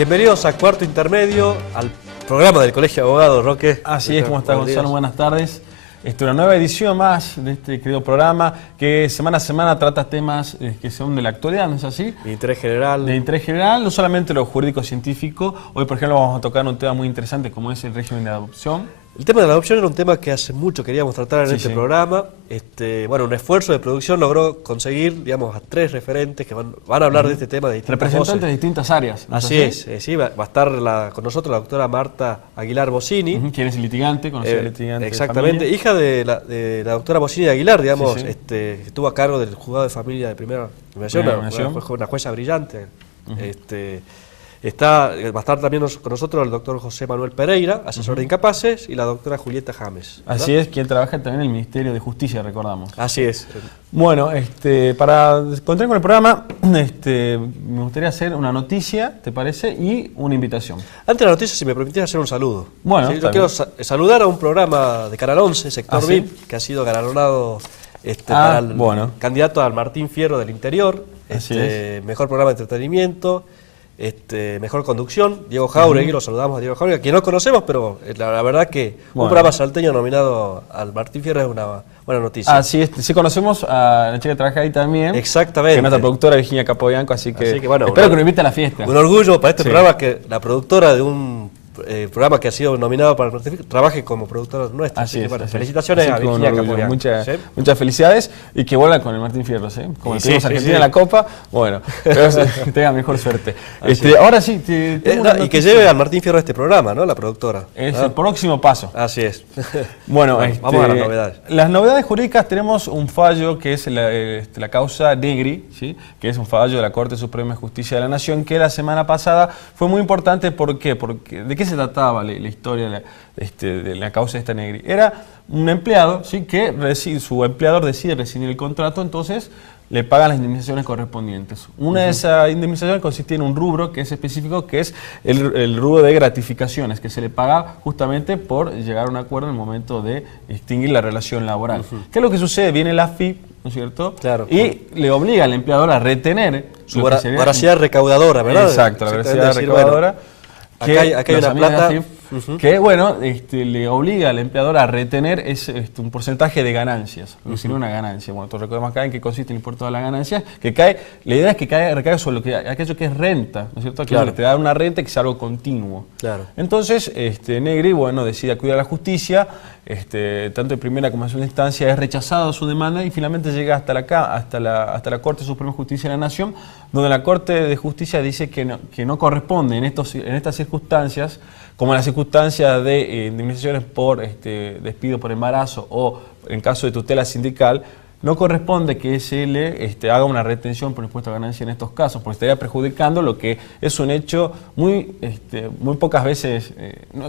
Bienvenidos a Cuarto Intermedio, al programa del Colegio de Abogados, Roque. Así es, ¿cómo está Gonzalo? Buenas tardes. Una nueva edición más de este querido programa que semana a semana trata temas que son de la actualidad, ¿no es así? De interés general. De interés general, no solamente lo jurídico-científico. Hoy, por ejemplo, vamos a tocar un tema muy interesante como es el régimen de adopción. El tema de la adopción era un tema que hace mucho queríamos tratar en este programa. Bueno, un esfuerzo de producción logró conseguir, digamos, a 3 referentes que van a hablar de este tema de distintas representantes voces. de distintas áreas. ¿No Así es, sí, va a estar con nosotros la doctora Marta Aguilar Bocini. Quien es litigante, conocida litigante. Exactamente, de hija de la doctora Bocini Aguilar, digamos, sí. Que estuvo a cargo del juzgado de familia de primera dimensión, una jueza brillante. Va a estar también con nosotros el doctor José Manuel Pereira, asesor de incapaces, y la doctora Julieta James. ¿Verdad? Así es, quien trabaja también en el Ministerio de Justicia, recordamos. Así es. Bueno, para continuar con el programa, me gustaría hacer una noticia, ¿te parece? Y una invitación. Antes de la noticia, si me permitís hacer un saludo. Bueno, ¿sí? Yo quiero saludar a un programa de Canal 11, Sector ¿sí? VIP, que ha sido galardonado para el candidato al Martín Fierro del Interior, mejor programa de entretenimiento, mejor conducción, Diego Jauregui, lo saludamos a Diego Jauregui, a quien no conocemos, pero la verdad que un programa salteño nominado al Martín Fierro es una buena noticia. Así es, sí conocemos a la chica que trabaja ahí también. Exactamente. Que es nuestra productora Virginia Capobianco, así que bueno, espero que nos invite a la fiesta. Un orgullo para este programa que la productora de un programa que ha sido nominado para el Martín Fierro trabaje como productora nuestra. Así es, felicitaciones a Virginia Capobianco. Muchas felicidades y que vuelva con el Martín Fierro, ¿sí? Como le pedimos a Argentina en la Copa, bueno, que tenga mejor suerte. Ahora sí, y que lleve al Martín Fierro este programa, ¿no? La productora. Es el próximo paso. Así es. Bueno, vamos a las novedades. Las novedades jurídicas, tenemos un fallo que es la causa Negri, ¿sí? Que es un fallo de la Corte Suprema de Justicia de la Nación, que la semana pasada fue muy importante. ¿Por qué? Porque ¿de qué se trataba la historia de la causa de esta Negri? Era un empleado, ¿sí? Que su empleador decide rescindir el contrato, entonces le pagan las indemnizaciones correspondientes. Una de esas indemnizaciones consiste en un rubro que es específico, que es el rubro de gratificaciones, que se le paga justamente por llegar a un acuerdo en el momento de extinguir la relación laboral. ¿Qué es lo que sucede? Viene la AFIP, ¿no es cierto? Claro. Y le obliga al empleador a retener su veracidad recaudadora, ¿verdad? Exacto, la veracidad recaudadora. Bueno, acá hay una plata que, bueno, le obliga al empleador a retener un porcentaje de ganancias, si no una ganancia. Bueno, todos recordemos acá en qué consiste el impuesto a la ganancia, la idea es que recaiga sobre aquello que es renta, ¿no es cierto? Aquello que te da una renta que es algo continuo. Claro. Entonces, Negri, bueno, decide acudir a la justicia, tanto en primera como en segunda instancia, es rechazado su demanda y finalmente llega hasta la Corte Suprema de Justicia de la Nación, donde la Corte de Justicia dice que no corresponde en estas circunstancias, como en las circunstancias de indemnizaciones por despido por embarazo o en caso de tutela sindical, no corresponde que se le haga una retención por impuesto a ganancia en estos casos, porque estaría perjudicando lo que es un hecho muy pocas veces,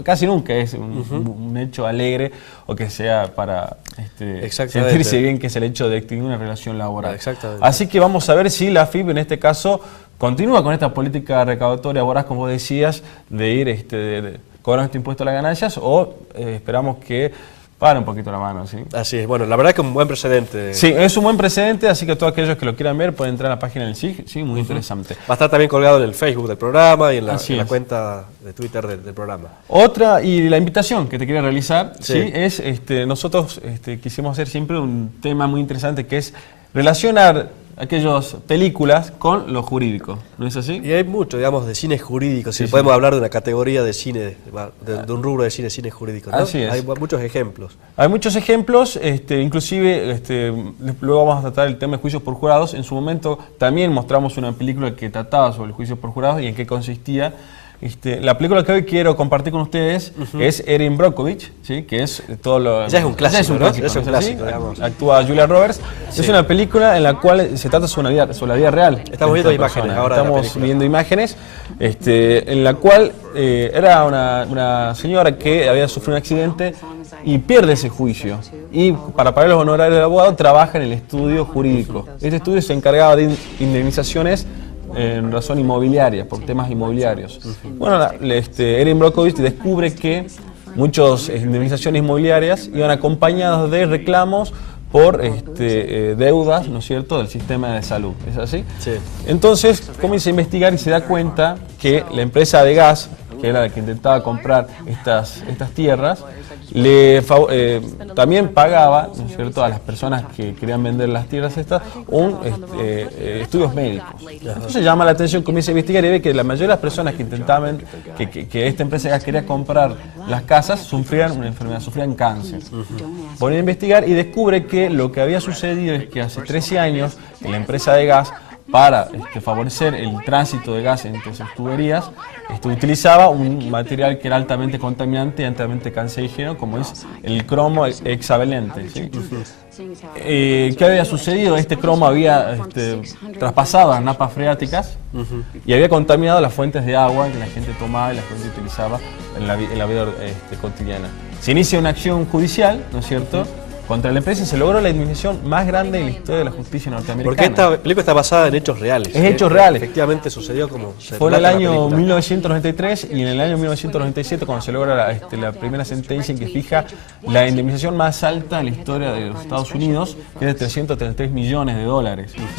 casi nunca es un hecho alegre o que sea para sentirse bien, que es el hecho de extinguir una relación laboral. Así que vamos a ver si la AFIP en este caso continúa con esta política recaudatoria voraz, como vos decías, de ir de cobrar este impuesto a las ganancias, o esperamos que para un poquito la mano, ¿sí? Así es, bueno, la verdad que es un buen precedente. Sí, es un buen precedente, así que todos aquellos que lo quieran ver pueden entrar a la página del SIG, sí, muy interesante. Va a estar también colgado en el Facebook del programa y en la cuenta de Twitter del programa. Otra, y la invitación que te quería realizar, ¿sí? Es, nosotros quisimos hacer siempre un tema muy interesante que es relacionar aquellas películas con lo jurídico, ¿no es así? Y hay mucho, digamos, de cine jurídico, si podemos hablar de una categoría de cine, de un rubro de cine jurídico, ¿no? Así es. Hay muchos ejemplos. Hay muchos ejemplos, inclusive luego vamos a tratar el tema de juicios por jurados. En su momento también mostramos una película que trataba sobre el juicio por jurados y en qué consistía. La película que hoy quiero compartir con ustedes es Erin Brockovich, ¿sí? Que es todo lo... Ya es un clásico, ¿no? Es un clásico, digamos. Actúa Julia Roberts. Sí. Es una película en la cual se trata sobre la vida real. Estamos viendo imágenes ahora. Estamos viendo imágenes en la cual era una señora que había sufrido un accidente y pierde ese juicio. Y para pagar los honorarios del abogado trabaja en el estudio jurídico. Este estudio se encargaba de indemnizaciones en razón inmobiliaria, por temas inmobiliarios. Bueno, Erin Brockovich descubre que muchas indemnizaciones inmobiliarias iban acompañadas de reclamos por deudas, ¿no es cierto?, del sistema de salud. ¿Es así? Sí. Entonces comienza a investigar y se da cuenta que la empresa de gas, que era la que intentaba comprar estas tierras, también pagaba, ¿no es cierto?, a las personas que querían vender las tierras estas, estudios médicos. Entonces llama la atención, comienza a investigar y ve que la mayoría de las personas que intentaban, que esta empresa de gas quería comprar las casas, sufrían una enfermedad, sufrían cáncer. Pone a investigar y descubre que lo que había sucedido es que hace 13 años la empresa de gas, para favorecer el tránsito de gas entre esas tuberías, utilizaba un material que era altamente contaminante y altamente cancerígeno, como es el cromo hexavalente, ¿sí? ¿Qué había sucedido? Este cromo había traspasado las napas freáticas y había contaminado las fuentes de agua que la gente tomaba y la gente utilizaba en la vida cotidiana. Se inicia una acción judicial, ¿no es cierto?, contra la empresa, y se logró la indemnización más grande en la historia de la justicia norteamericana. Porque esta película está basada en hechos reales. Es hechos reales. Efectivamente sucedió como... Fue en el año 1993 y en el año 1997 cuando se logra la primera sentencia que fija la indemnización más alta en la historia de los Estados Unidos, que es de $333 millones.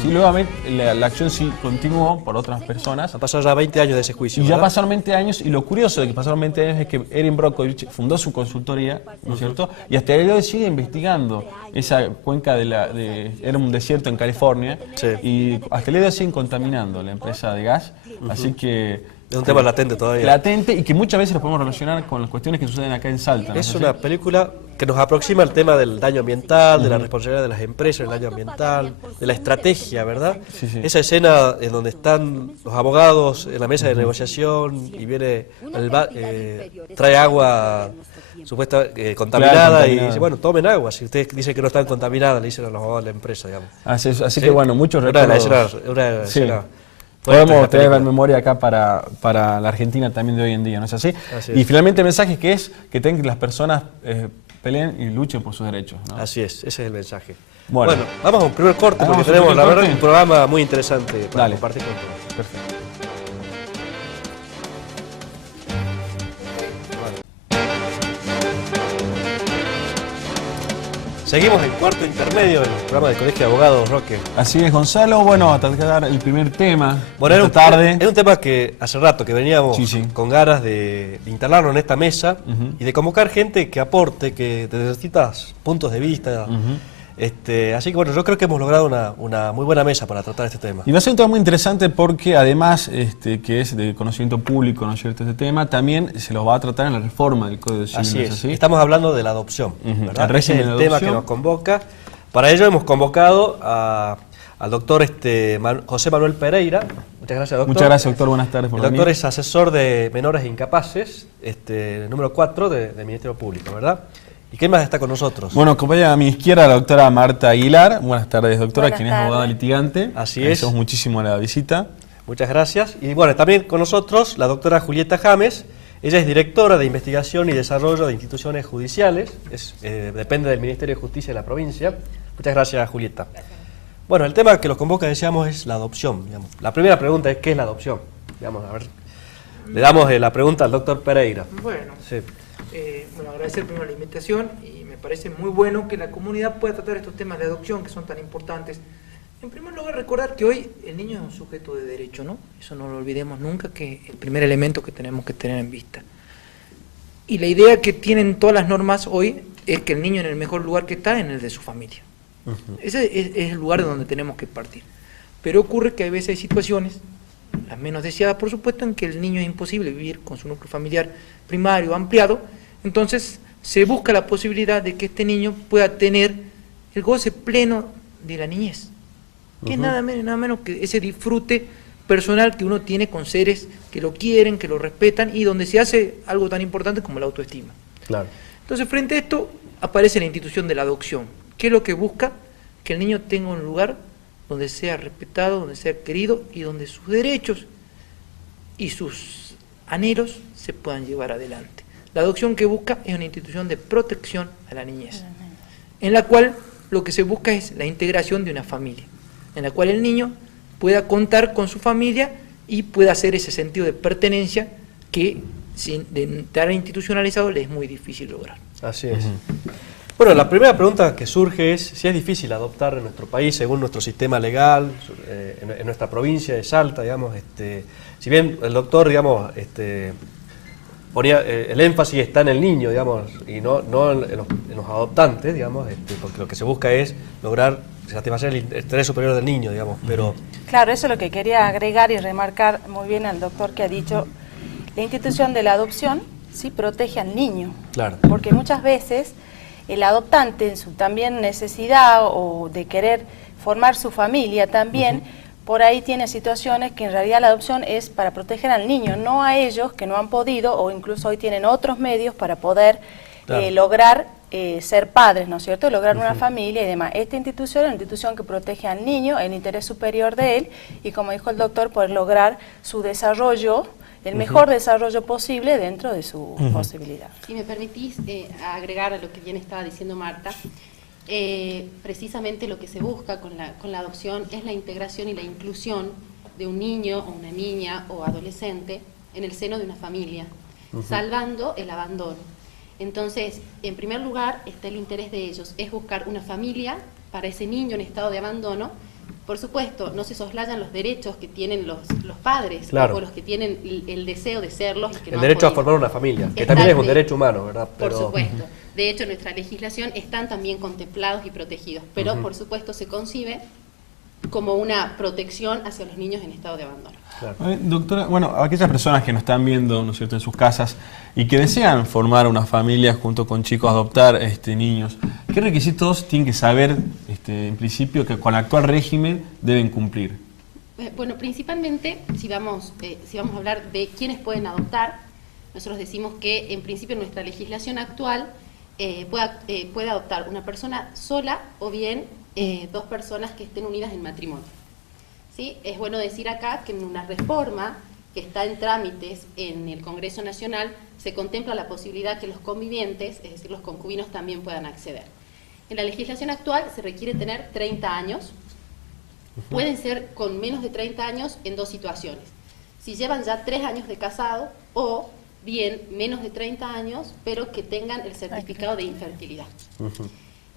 Y luego la acción sí continuó por otras personas. Han pasado ya 20 años de ese juicio, Y ¿verdad? ya pasaron 20 años, y lo curioso de que pasaron 20 años es que Erin Brockovich fundó su consultoría, ¿no es cierto?, y hasta el día de hoy sigue investigando esa cuenca era un desierto en California, sí, y hasta el día de hoy siguen contaminando la empresa de gas, así que... Es un tema latente todavía. Latente, y que muchas veces lo podemos relacionar con las cuestiones que suceden acá en Salta, ¿no? Es una película que nos aproxima al tema del daño ambiental, de la responsabilidad de las empresas en el daño ambiental, de la estrategia, ¿verdad? Sí, sí. Esa escena en donde están los abogados en la mesa de negociación y viene, trae agua supuestamente contaminada, y dice, bueno, tomen agua, si ustedes dicen que no están contaminadas, le dicen a los abogados de la empresa, digamos. Así ¿Sí? que bueno, muchos recuerdos. Una escena podemos tener la memoria acá para la Argentina también de hoy en día, ¿no es así? Así es. Y finalmente el mensaje que las personas peleen y luchen por sus derechos, ¿no? Así es, ese es el mensaje. Bueno, vamos a un primer corte porque tenemos, la verdad, un programa muy interesante para compartir con todos. Perfecto. Seguimos el cuarto intermedio del programa del Colegio de Abogados, Roque. Así es, Gonzalo. Bueno, hasta dar el primer tema. Bueno, esta tarde. Es un tema que hace rato que veníamos sí. con ganas de instalarlo en esta mesa y de convocar gente que aporte, que desde distintos puntos de vista. Así que bueno, yo creo que hemos logrado una muy buena mesa para tratar este tema. Y va a ser un tema muy interesante porque además que es de conocimiento público, ¿no es cierto?, este tema, también se lo va a tratar en la reforma del Código Civil. Así es. ¿Así? Estamos hablando de la adopción, ¿verdad? Ese es el tema que nos convoca. Para ello hemos convocado al doctor José Manuel Pereira. Muchas gracias, doctor. Muchas gracias, doctor. Buenas tardes por venir. El doctor es asesor de menores e incapaces, número 4 del Ministerio Público, ¿verdad? ¿Y quién más está con nosotros? Bueno, acompaña a mi izquierda la doctora Marta Aguilar. Buenas tardes, doctora, quien es abogada litigante. Así es. Agradecemos muchísimo la visita. Muchas gracias. Y bueno, también con nosotros la doctora Julieta James. Ella es directora de Investigación y Desarrollo de Instituciones Judiciales. Depende del Ministerio de Justicia de la provincia. Muchas gracias, Julieta. Bueno, el tema que los convoca, decíamos, es la adopción. Digamos. La primera pregunta es, ¿qué es la adopción? Digamos, a ver, le damos la pregunta al doctor Pereira. Bueno. Sí. Bueno, agradecer primero la invitación, y me parece muy bueno que la comunidad pueda tratar estos temas de adopción que son tan importantes. En primer lugar, recordar que hoy el niño es un sujeto de derecho, ¿no? Eso no lo olvidemos nunca, que es el primer elemento que tenemos que tener en vista. Y la idea que tienen todas las normas hoy es que el niño en el mejor lugar que está, en el de su familia. Ese es el lugar de donde tenemos que partir. Pero ocurre que a veces hay situaciones, las menos deseadas por supuesto, en que el niño es imposible vivir con su núcleo familiar primario ampliado. Entonces se busca la posibilidad de que este niño pueda tener el goce pleno de la niñez, que es nada menos que ese disfrute personal que uno tiene con seres que lo quieren, que lo respetan, y donde se hace algo tan importante como la autoestima. Claro. Entonces, frente a esto aparece la institución de la adopción. ¿Qué es lo que busca? Que el niño tenga un lugar donde sea respetado, donde sea querido, y donde sus derechos y sus anhelos se puedan llevar adelante. La adopción que busca es una institución de protección a la niñez, en la cual lo que se busca es la integración de una familia, en la cual el niño pueda contar con su familia y pueda hacer ese sentido de pertenencia que sin estar institucionalizado le es muy difícil lograr. Así es. Bueno, la primera pregunta que surge es si es difícil adoptar en nuestro país según nuestro sistema legal, en nuestra provincia de Salta, digamos, si bien el doctor, digamos, ponía el énfasis está en el niño, digamos, y no en los adoptantes, digamos, porque lo que se busca es lograr satisfacer el interés superior del niño, digamos, pero... Claro, eso es lo que quería agregar y remarcar muy bien al doctor que ha dicho. La institución de la adopción sí protege al niño, Claro. Porque muchas veces el adoptante en su también necesidad o de querer formar su familia también, por ahí tiene situaciones que en realidad la adopción es para proteger al niño, no a ellos que no han podido o incluso hoy tienen otros medios para poder lograr ser padres, ¿no es cierto?, lograr una familia y demás. Esta institución es una institución que protege al niño, el interés superior de él y, como dijo el doctor, poder lograr su desarrollo, el mejor desarrollo posible dentro de su posibilidad. Si me permitís agregar a lo que bien estaba diciendo Marta, precisamente lo que se busca con la adopción es la integración y la inclusión de un niño o una niña o adolescente en el seno de una familia, salvando el abandono. Entonces, en primer lugar, está el interés de ellos, es buscar una familia para ese niño en estado de abandono. Por supuesto, no se soslayan los derechos que tienen los padres, claro, o los que tienen el deseo de serlos. Y que el no derecho a podido. formar una familia, que también es un derecho humano, ¿verdad? Pero, por supuesto. De hecho, en nuestra legislación están también contemplados y protegidos, pero por supuesto se concibe como una protección hacia los niños en estado de abandono. Claro. Doctora, bueno, aquellas personas que nos están viendo, ¿no es cierto?, en sus casas y que desean formar una familia junto con chicos, adoptar niños, ¿qué requisitos tienen que saber, en principio, que con el actual régimen deben cumplir? Bueno, principalmente, si vamos a hablar de quiénes pueden adoptar, nosotros decimos que, en principio, en nuestra legislación actual puede adoptar una persona sola o bien dos personas que estén unidas en matrimonio. ¿Sí? Es bueno decir acá que en una reforma que está en trámites en el Congreso Nacional se contempla la posibilidad que los convivientes, es decir, los concubinos, también puedan acceder. En la legislación actual se requiere tener 30 años, pueden ser con menos de 30 años en dos situaciones. Si llevan ya 3 años de casado o bien menos de 30 años, pero que tengan el certificado de infertilidad.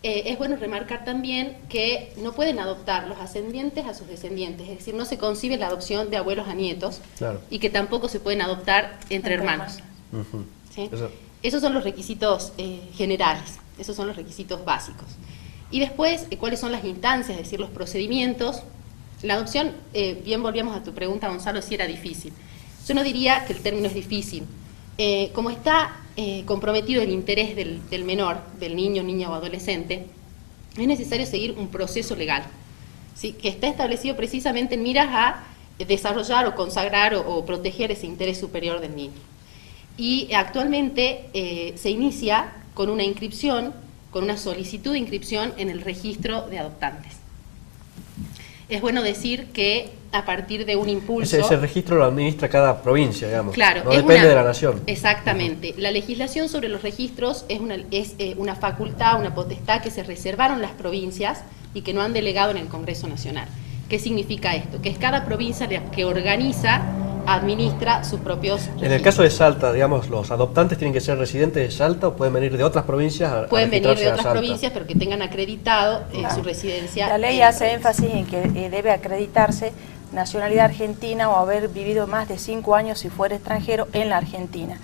Es bueno remarcar también que no pueden adoptar los ascendientes a sus descendientes, es decir, no se concibe la adopción de abuelos a nietos, claro, y que tampoco se pueden adoptar entre hermanos. ¿Sí? Esos son los requisitos generales, esos son los requisitos básicos. Y después, ¿cuáles son las instancias, es decir, los procedimientos? La adopción, bien volvíamos a tu pregunta, Gonzalo, si era difícil. Yo no diría que el término es difícil. Como está comprometido el interés del menor, del niño, niña o adolescente, es necesario seguir un proceso legal, ¿sí?, que está establecido precisamente en miras a desarrollar o consagrar o proteger ese interés superior del niño. Y actualmente se inicia con una inscripción, con una solicitud de inscripción en el registro de adoptantes. Es bueno decir que a partir de un impulso... Ese registro lo administra cada provincia, digamos. Claro. No depende de la nación. Exactamente. La legislación sobre los registros es una facultad, una potestad que se reservaron las provincias y que no han delegado en el Congreso Nacional. ¿Qué significa esto? Que es cada provincia la que organiza, administra sus propios registros. En el caso de Salta, digamos, ¿los adoptantes tienen que ser residentes de Salta o pueden venir de otras provincias? Pueden venir de otras provincias, pero que tengan acreditado su residencia. La ley hace énfasis en que debe acreditarse nacionalidad argentina o haber vivido más de 5 años si fuera extranjero en la Argentina.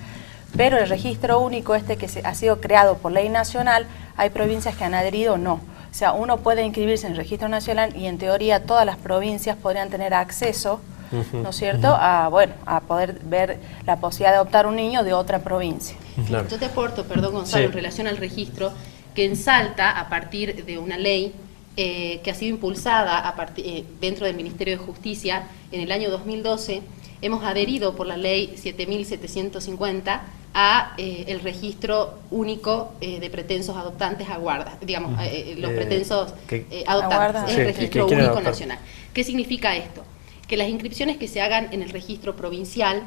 Pero el registro único que ha sido creado por ley nacional, hay provincias que han adherido o no. O sea, uno puede inscribirse en el registro nacional y en teoría todas las provincias podrían tener acceso, ¿no es cierto?, a poder ver la posibilidad de adoptar un niño de otra provincia. Claro. Yo te aporto, perdón Gonzalo, en relación al registro, que en Salta, a partir de una ley que ha sido impulsada dentro del Ministerio de Justicia en el año 2012, hemos adherido por la ley 7.750 a el registro único de pretensos adoptantes a guarda, digamos, los pretensos adoptantes, el registro único nacional. ¿Qué significa esto? Que las inscripciones que se hagan en el registro provincial,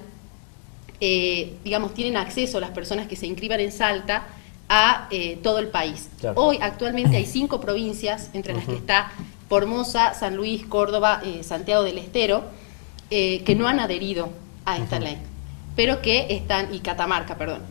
digamos, tienen acceso a las personas que se inscriban en Salta a todo el país. Claro. Hoy, actualmente, hay 5 provincias, entre las que está Formosa, San Luis, Córdoba, Santiago del Estero, que no han adherido a esta ley. pero que están, y Catamarca, perdón,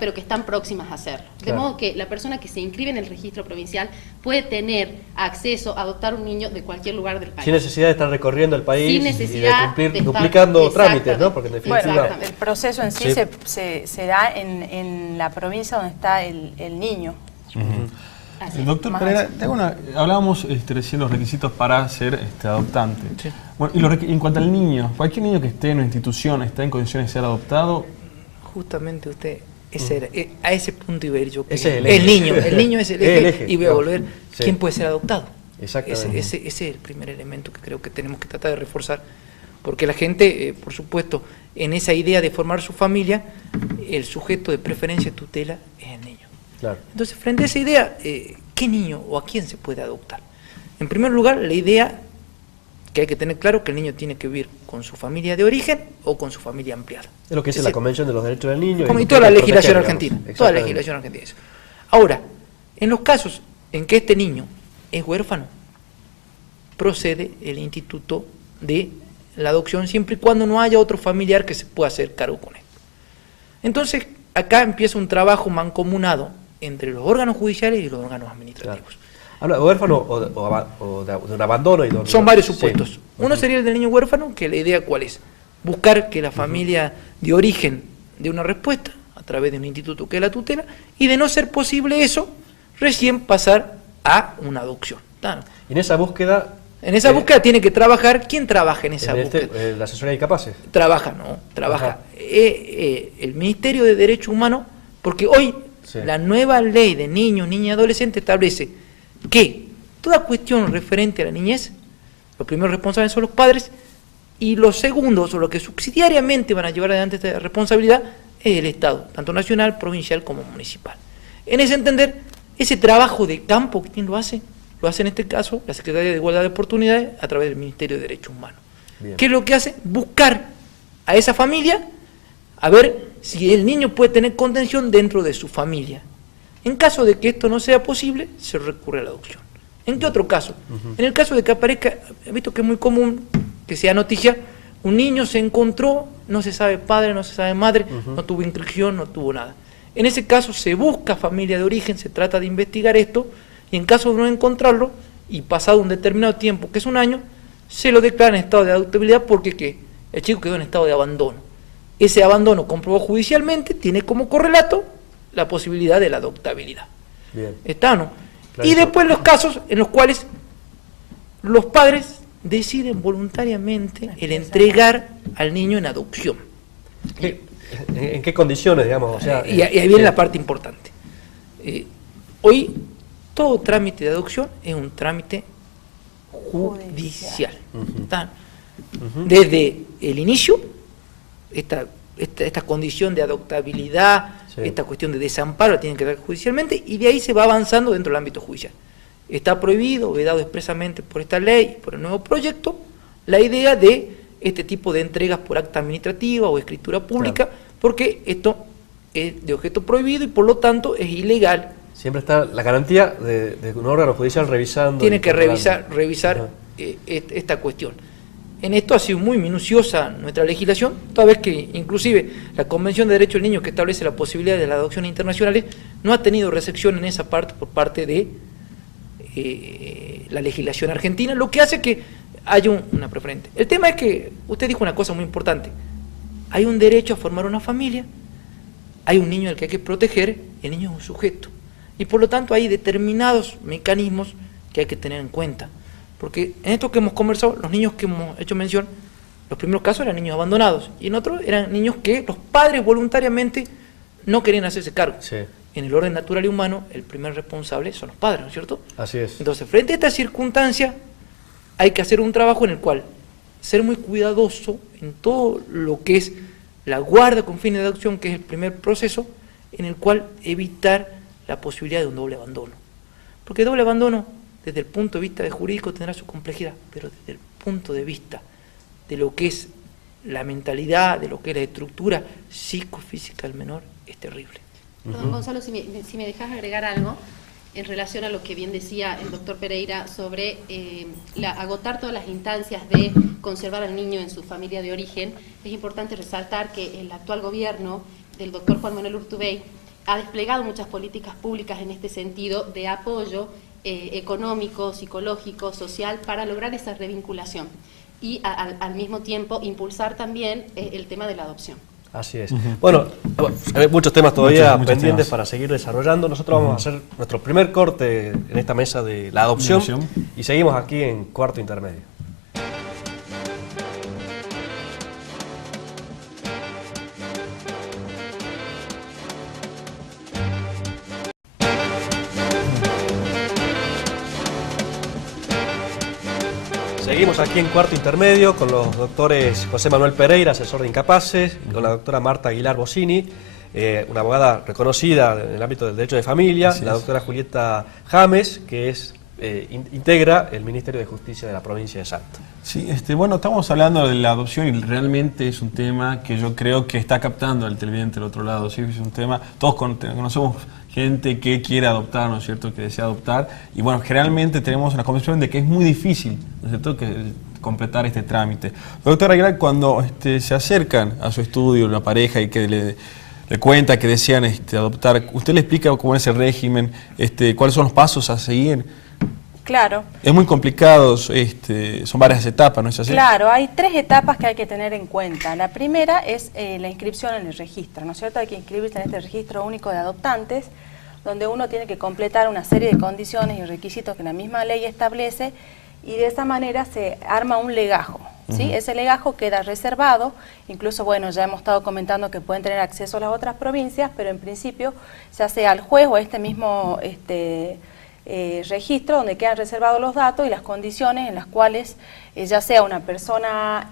pero que están próximas a hacerlo. De modo que la persona que se inscribe en el registro provincial puede tener acceso a adoptar un niño de cualquier lugar del país. Sin necesidad de estar recorriendo el país Sin necesidad y de cumplir, duplicando trámites, ¿no? Porque en definitiva... Bueno, el proceso en sí, se da en la provincia donde está el niño. Doctor Pereira, hablábamos recién los requisitos para ser adoptante. Sí. Bueno, y en cuanto al niño, cualquier niño que esté en una institución está en condiciones de ser adoptado. Justamente usted, a ese punto iba a ir yo. El niño es el eje, y voy a volver. Sí. ¿Quién puede ser adoptado? Exactamente. Ese es el primer elemento que creo que tenemos que tratar de reforzar, porque la gente, por supuesto, en esa idea de formar su familia, el sujeto de preferencia tutela es el niño. Claro. Entonces, frente a esa idea, ¿qué niño o a quién se puede adoptar? En primer lugar, la idea que hay que tener claro que el niño tiene que vivir con su familia de origen o con su familia ampliada. Es lo que dice la Convención de los Derechos del Niño. Y toda la legislación argentina. Toda la legislación argentina. Ahora, en los casos en que este niño es huérfano, procede el instituto de la adopción siempre y cuando no haya otro familiar que se pueda hacer cargo con él. Entonces, acá empieza un trabajo mancomunado entre los órganos judiciales y los órganos administrativos. Claro. ¿Habla de huérfano o de un abandono? Son varios supuestos. Sí. Uno sería el del niño huérfano, que la idea ¿cuál es? Buscar que la familia de origen dé una respuesta a través de un instituto que la tutela, y de no ser posible eso, recién pasar a una adopción. Claro. ¿Y en esa búsqueda? En esa búsqueda tiene que trabajar. ¿Quién trabaja en esa búsqueda? ¿La asesoría de incapaces? Trabaja el Ministerio de Derechos Humanos, porque hoy la nueva ley de niños, niñas y adolescentes establece que toda cuestión referente a la niñez, los primeros responsables son los padres, y los segundos, o los que subsidiariamente van a llevar adelante esta responsabilidad, es el Estado, tanto nacional, provincial como municipal. En ese entender, ese trabajo de campo, ¿quién lo hace? Lo hace en este caso la Secretaría de Igualdad de Oportunidades a través del Ministerio de Derechos Humanos. Bien. ¿Qué es lo que hace? Buscar a esa familia a ver si el niño puede tener contención dentro de su familia. En caso de que esto no sea posible, se recurre a la adopción. ¿En qué otro caso? En el caso de que aparezca, he visto que es muy común que sea noticia, un niño se encontró, no se sabe padre, no se sabe madre, no tuvo inscripción, no tuvo nada. En ese caso se busca familia de origen, se trata de investigar esto, y en caso de no encontrarlo, y pasado un determinado tiempo, que es un año, se lo declara en estado de adoptabilidad porque ¿qué? El chico quedó en estado de abandono. Ese abandono comprobado judicialmente tiene como correlato la posibilidad de la adoptabilidad. Bien. ¿Está o no? Claro. Y después los casos en los cuales los padres deciden voluntariamente el entregar al niño en adopción. ¿En qué condiciones, digamos? O sea, y ahí viene la parte importante. Hoy todo trámite de adopción es un trámite judicial. Desde el inicio, esta condición de adoptabilidad, esta cuestión de desamparo la tienen que dar judicialmente, y de ahí se va avanzando dentro del ámbito judicial. Está prohibido, vedado expresamente por esta ley, por el nuevo proyecto, la idea de este tipo de entregas por acta administrativa o escritura pública, porque esto es de objeto prohibido y por lo tanto es ilegal. Siempre está la garantía de un órgano judicial revisando. Tiene que revisar esta cuestión. En esto ha sido muy minuciosa nuestra legislación, toda vez que inclusive la Convención de Derechos del Niño, que establece la posibilidad de las adopciones internacionales, no ha tenido recepción en esa parte por parte de la legislación argentina, lo que hace que haya una preferente. El tema es que usted dijo una cosa muy importante: hay un derecho a formar una familia, hay un niño al que hay que proteger, el niño es un sujeto, y por lo tanto hay determinados mecanismos que hay que tener en cuenta. Porque en esto que hemos conversado, los niños que hemos hecho mención, los primeros casos eran niños abandonados, y en otros eran niños que los padres voluntariamente no querían hacerse cargo. Sí. En el orden natural y humano, el primer responsable son los padres, ¿no es cierto? Así es. Entonces, frente a esta circunstancia, hay que hacer un trabajo en el cual ser muy cuidadoso en todo lo que es la guarda con fines de adopción, que es el primer proceso, en el cual evitar la posibilidad de un doble abandono. Porque el doble abandono, desde el punto de vista de jurídico, tendrá su complejidad, pero desde el punto de vista de lo que es la mentalidad, de lo que es la estructura psicofísica del menor, es terrible. Perdón, Gonzalo, si me dejas agregar algo. en relación a lo que bien decía el doctor Pereira sobre agotar todas las instancias de conservar al niño en su familia de origen. Es importante resaltar que el actual gobierno del doctor Juan Manuel Urtubey ha desplegado muchas políticas públicas en este sentido de apoyo económico, psicológico, social, para lograr esa revinculación y al mismo tiempo impulsar también el tema de la adopción. Así es. Bueno, hay muchos temas todavía pendientes para seguir desarrollando. Nosotros vamos a hacer nuestro primer corte en esta mesa de la adopción y seguimos aquí en Cuarto Intermedio. Seguimos aquí en Cuarto Intermedio con los doctores José Manuel Pereira, asesor de incapaces, con la doctora Marta Aguilar Bossini, una abogada reconocida en el ámbito del derecho de familia, la doctora Julieta James, que integra el Ministerio de Justicia de la provincia de Salta. Sí, bueno, estamos hablando de la adopción y realmente es un tema que yo creo que está captando al televidente del otro lado. ¿Sí? Es un tema, todos conocemos gente que quiere adoptar, ¿no es cierto?, que desea adoptar, y bueno, generalmente tenemos una convicción de que es muy difícil, ¿no es cierto?, completar este trámite. Doctora Aguilar, cuando se acercan a su estudio una pareja y que le cuenta que desean adoptar, ¿usted le explica cómo es el régimen, cuáles son los pasos a seguir? Claro. Es muy complicado, son varias etapas, ¿no es así? Claro, hay 3 etapas que hay que tener en cuenta. La primera es la inscripción en el registro, ¿no es cierto? Hay que inscribirse en este registro único de adoptantes, donde uno tiene que completar una serie de condiciones y requisitos que la misma ley establece, y de esa manera se arma un legajo, ¿sí? Ese legajo queda reservado, incluso, bueno, ya hemos estado comentando que pueden tener acceso a las otras provincias, pero en principio se hace al juez o a este mismo registro donde quedan reservados los datos y las condiciones en las cuales ya sea una persona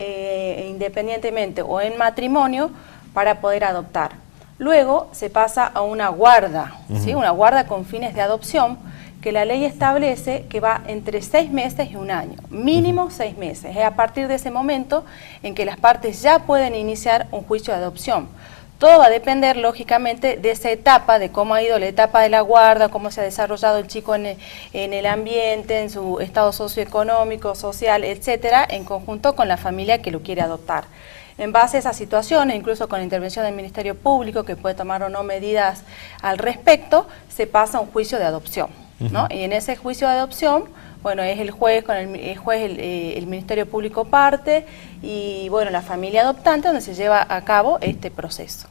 independientemente o en matrimonio para poder adoptar. Luego se pasa a una guarda, ¿sí? Una guarda con fines de adopción que la ley establece que va entre 6 meses y 1 año, mínimo 6 meses. Es a partir de ese momento en que las partes ya pueden iniciar un juicio de adopción. Todo va a depender, lógicamente, de esa etapa, de cómo ha ido la etapa de la guarda, cómo se ha desarrollado el chico en el ambiente, en su estado socioeconómico, social, etcétera, en conjunto con la familia que lo quiere adoptar. En base a esas situaciones, incluso con la intervención del Ministerio Público, que puede tomar o no medidas al respecto, se pasa a un juicio de adopción, ¿no? Y en ese juicio de adopción, bueno, es el juez, el Ministerio Público parte y, bueno, la familia adoptante donde se lleva a cabo este proceso.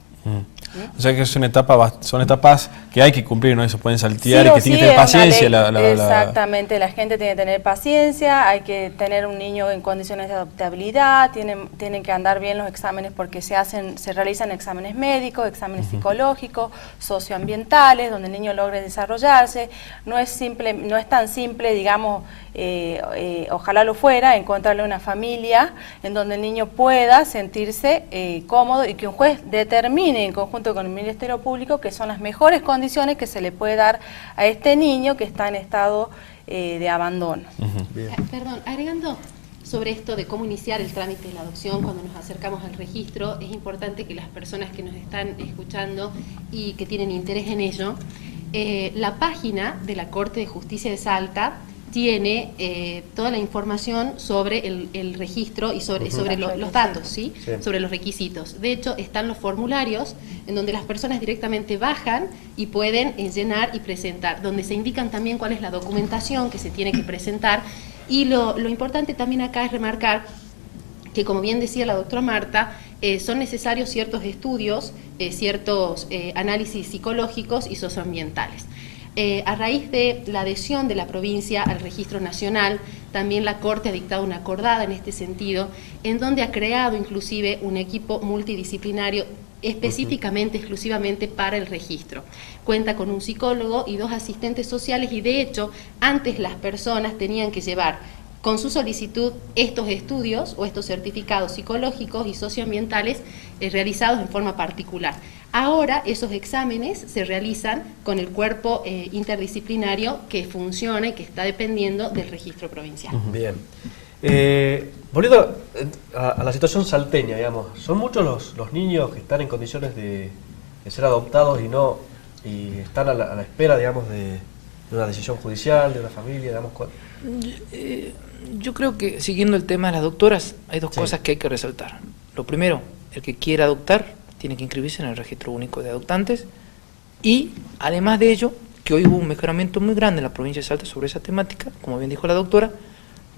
O sea que son etapas que hay que cumplir, ¿no? Eso pueden saltear y que tiene que tener paciencia. Exactamente, la gente tiene que tener paciencia, hay que tener un niño en condiciones de adoptabilidad, tienen que andar bien los exámenes porque se realizan exámenes médicos, exámenes psicológicos, socioambientales, donde el niño logre desarrollarse. No es tan simple, digamos, ojalá lo fuera, encontrarle una familia en donde el niño pueda sentirse cómodo y que un juez determine en conjunto con el Ministerio Público que son las mejores condiciones que se le puede dar a este niño que está en estado de abandono. Perdón, agregando sobre esto de cómo iniciar el trámite de la adopción cuando nos acercamos al registro, es importante que las personas que nos están escuchando y que tienen interés en ello, la página de la Corte de Justicia de Salta tiene toda la información sobre el registro y sobre los datos, ¿sí? Sobre los requisitos. De hecho, están los formularios en donde las personas directamente bajan y pueden llenar y presentar, donde se indican también cuál es la documentación que se tiene que presentar. Y lo importante también acá es remarcar que, como bien decía la doctora Marta, son necesarios ciertos estudios, ciertos análisis psicológicos y socioambientales. A raíz de la adhesión de la provincia al registro nacional, también la Corte ha dictado una acordada en este sentido, en donde ha creado inclusive un equipo multidisciplinario específicamente, exclusivamente para el registro. Cuenta con un psicólogo y 2 asistentes sociales y, de hecho, antes las personas tenían que llevar con su solicitud estos estudios o estos certificados psicológicos y socioambientales realizados en forma particular. Ahora esos exámenes se realizan con el cuerpo interdisciplinario que funciona y que está dependiendo del registro provincial. Bien. Volviendo a la situación salteña, digamos, ¿son muchos los niños que están en condiciones de ser adoptados y están a la espera, digamos, de una decisión judicial, de una familia, digamos? Yo creo que, siguiendo el tema de las doctoras, hay dos cosas que hay que resaltar. Lo primero, el que quiera adoptar tiene que inscribirse en el Registro Único de Adoptantes, y además de ello, que hoy hubo un mejoramiento muy grande en la provincia de Salta sobre esa temática, como bien dijo la doctora,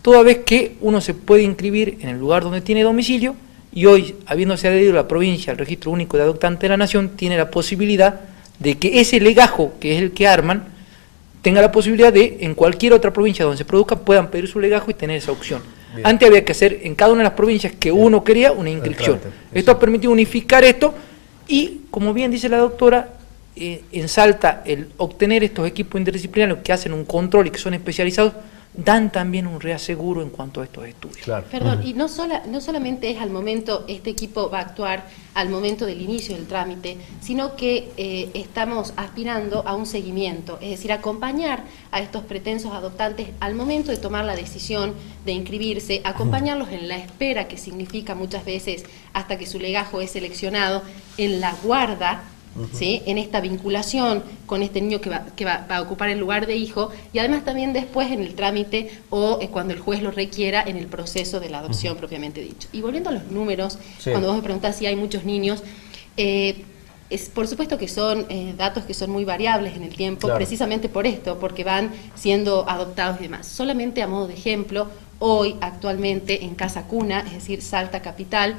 toda vez que uno se puede inscribir en el lugar donde tiene domicilio, y hoy, habiéndose adherido la provincia al Registro Único de Adoptantes de la Nación, tiene la posibilidad de que ese legajo, que es el que arman, tenga la posibilidad de, en cualquier otra provincia donde se produzca, puedan pedir su legajo y tener esa opción. Bien. Antes había que hacer en cada una de las provincias que uno quería una inscripción. Esto ha permitido unificar esto y, como bien dice la doctora, en Salta el obtener estos equipos interdisciplinarios que hacen un control y que son especializados, dan también un reaseguro en cuanto a estos estudios. Claro. Perdón, y no solamente es al momento, este equipo va a actuar al momento del inicio del trámite, sino que estamos aspirando a un seguimiento, es decir, acompañar a estos pretensos adoptantes al momento de tomar la decisión de inscribirse, acompañarlos en la espera, que significa muchas veces hasta que su legajo es seleccionado, en la guarda, ¿sí? En esta vinculación con este niño que va a ocupar el lugar de hijo, y además también después en el trámite o cuando el juez lo requiera en el proceso de la adopción propiamente dicho. Y volviendo a los números, cuando vos me preguntás si hay muchos niños, por supuesto que son datos que son muy variables en el tiempo, precisamente por esto, porque van siendo adoptados y demás. Solamente a modo de ejemplo, hoy actualmente en Casa Cuna, es decir, Salta Capital,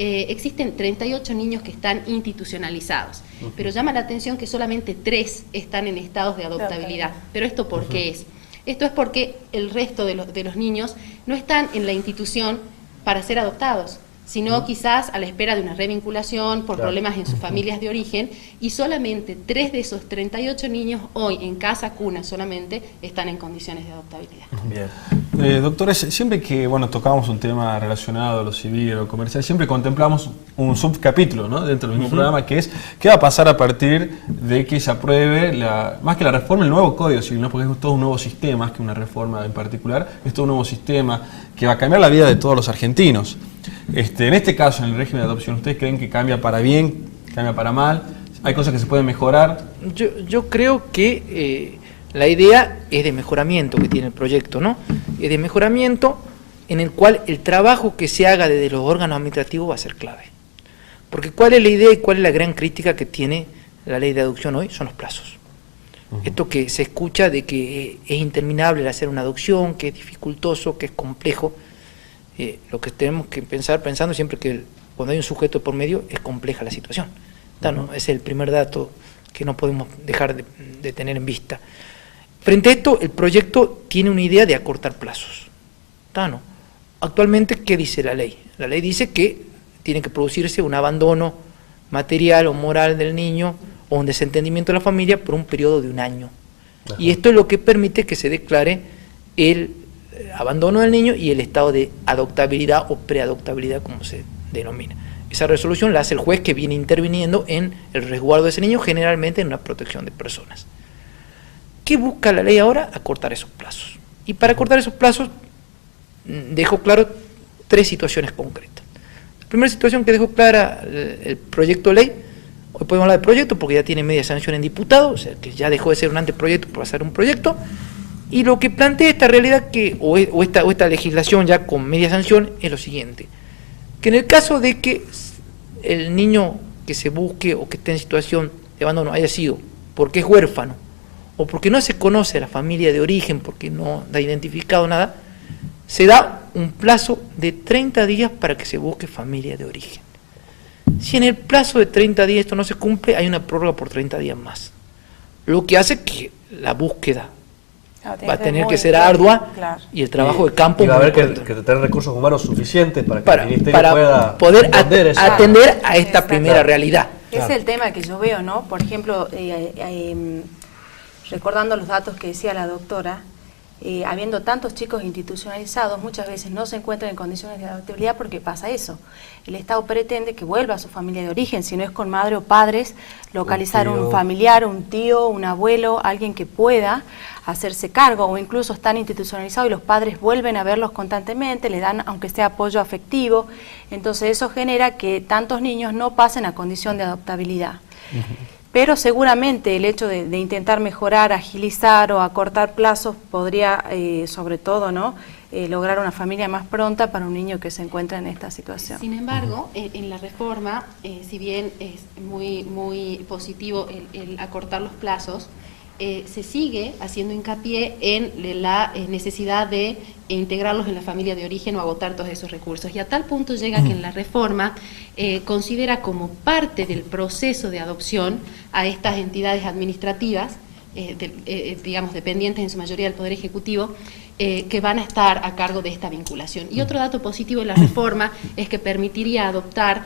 existen 38 niños que están institucionalizados, pero llama la atención que solamente 3 están en estados de adoptabilidad. ¿Pero esto por qué es? Esto es porque el resto de los niños no están en la institución para ser adoptados, sino quizás a la espera de una revinculación por problemas en sus familias de origen, y solamente 3 de esos 38 niños hoy en Casa Cuna solamente están en condiciones de adoptabilidad. Bien. Doctores, siempre que tocamos un tema relacionado a lo civil, a lo comercial, siempre contemplamos un subcapítulo, ¿no?, dentro del mismo programa, que es qué va a pasar a partir de que se apruebe, más que la reforma, el nuevo Código Civil, ¿no?, porque es todo un nuevo sistema, más que una reforma en particular, es todo un nuevo sistema que va a cambiar la vida de todos los argentinos. En este caso, en el régimen de adopción, ¿ustedes creen que cambia para bien, cambia para mal? ¿Hay cosas que se pueden mejorar? Yo creo que la idea es de mejoramiento que tiene el proyecto, ¿no? Es de mejoramiento en el cual el trabajo que se haga desde los órganos administrativos va a ser clave. Porque ¿cuál es la idea y cuál es la gran crítica que tiene la ley de adopción hoy? Son los plazos. Esto que se escucha de que es interminable el hacer una adopción, que es dificultoso, que es complejo. Lo que tenemos que pensando siempre que cuando hay un sujeto por medio es compleja la situación. ¿No? Ese es el primer dato que no podemos dejar de tener en vista. Frente a esto, el proyecto tiene una idea de acortar plazos. ¿No? Actualmente, ¿qué dice la ley? La ley dice que tiene que producirse un abandono material o moral del niño o un desentendimiento de la familia por un periodo de 1 año. Y esto es lo que permite que se declare el abandono del niño y el estado de adoptabilidad o preadoptabilidad, como se denomina. Esa resolución la hace el juez que viene interviniendo en el resguardo de ese niño, generalmente en una protección de personas. ¿Qué busca la ley ahora? Acortar esos plazos. Y para acortar esos plazos, dejo claro 3 situaciones concretas. La primera situación que dejó clara el proyecto de ley, hoy podemos hablar de proyecto porque ya tiene media sanción en diputado, o sea que ya dejó de ser un anteproyecto para ser un proyecto. Y lo que plantea esta realidad o esta legislación ya con media sanción es lo siguiente, que en el caso de que el niño que se busque o que esté en situación de abandono haya sido porque es huérfano o porque no se conoce la familia de origen, porque no ha identificado nada, se da un plazo de 30 días para que se busque familia de origen. Si en el plazo de 30 días esto no se cumple, hay una prórroga por 30 días más, lo que hace que la búsqueda va a tener que ser ardua, y el trabajo de campo va a haber que tener recursos humanos suficientes para que el Ministerio pueda poder atender a esta primera realidad. Ese es el tema que yo veo, ¿no? Por ejemplo, recordando los datos que decía la doctora, habiendo tantos chicos institucionalizados, muchas veces no se encuentran en condiciones de adoptabilidad porque pasa eso. El Estado pretende que vuelva a su familia de origen, si no es con madre o padres, localizar un familiar, un tío, un abuelo, alguien que pueda hacerse cargo, o incluso están institucionalizados y los padres vuelven a verlos constantemente, le dan aunque sea apoyo afectivo. Entonces eso genera que tantos niños no pasen a condición de adoptabilidad. pero seguramente el hecho de intentar mejorar, agilizar o acortar plazos podría, sobre todo, ¿no?, lograr una familia más pronta para un niño que se encuentra en esta situación. Sin embargo, en la reforma, si bien es muy positivo el acortar los plazos, se sigue haciendo hincapié en la necesidad de integrarlos en la familia de origen o agotar todos esos recursos. Y a tal punto llega que en la reforma considera como parte del proceso de adopción a estas entidades administrativas, digamos, dependientes en su mayoría del Poder Ejecutivo, que van a estar a cargo de esta vinculación. Y otro dato positivo de la reforma es que permitiría adoptar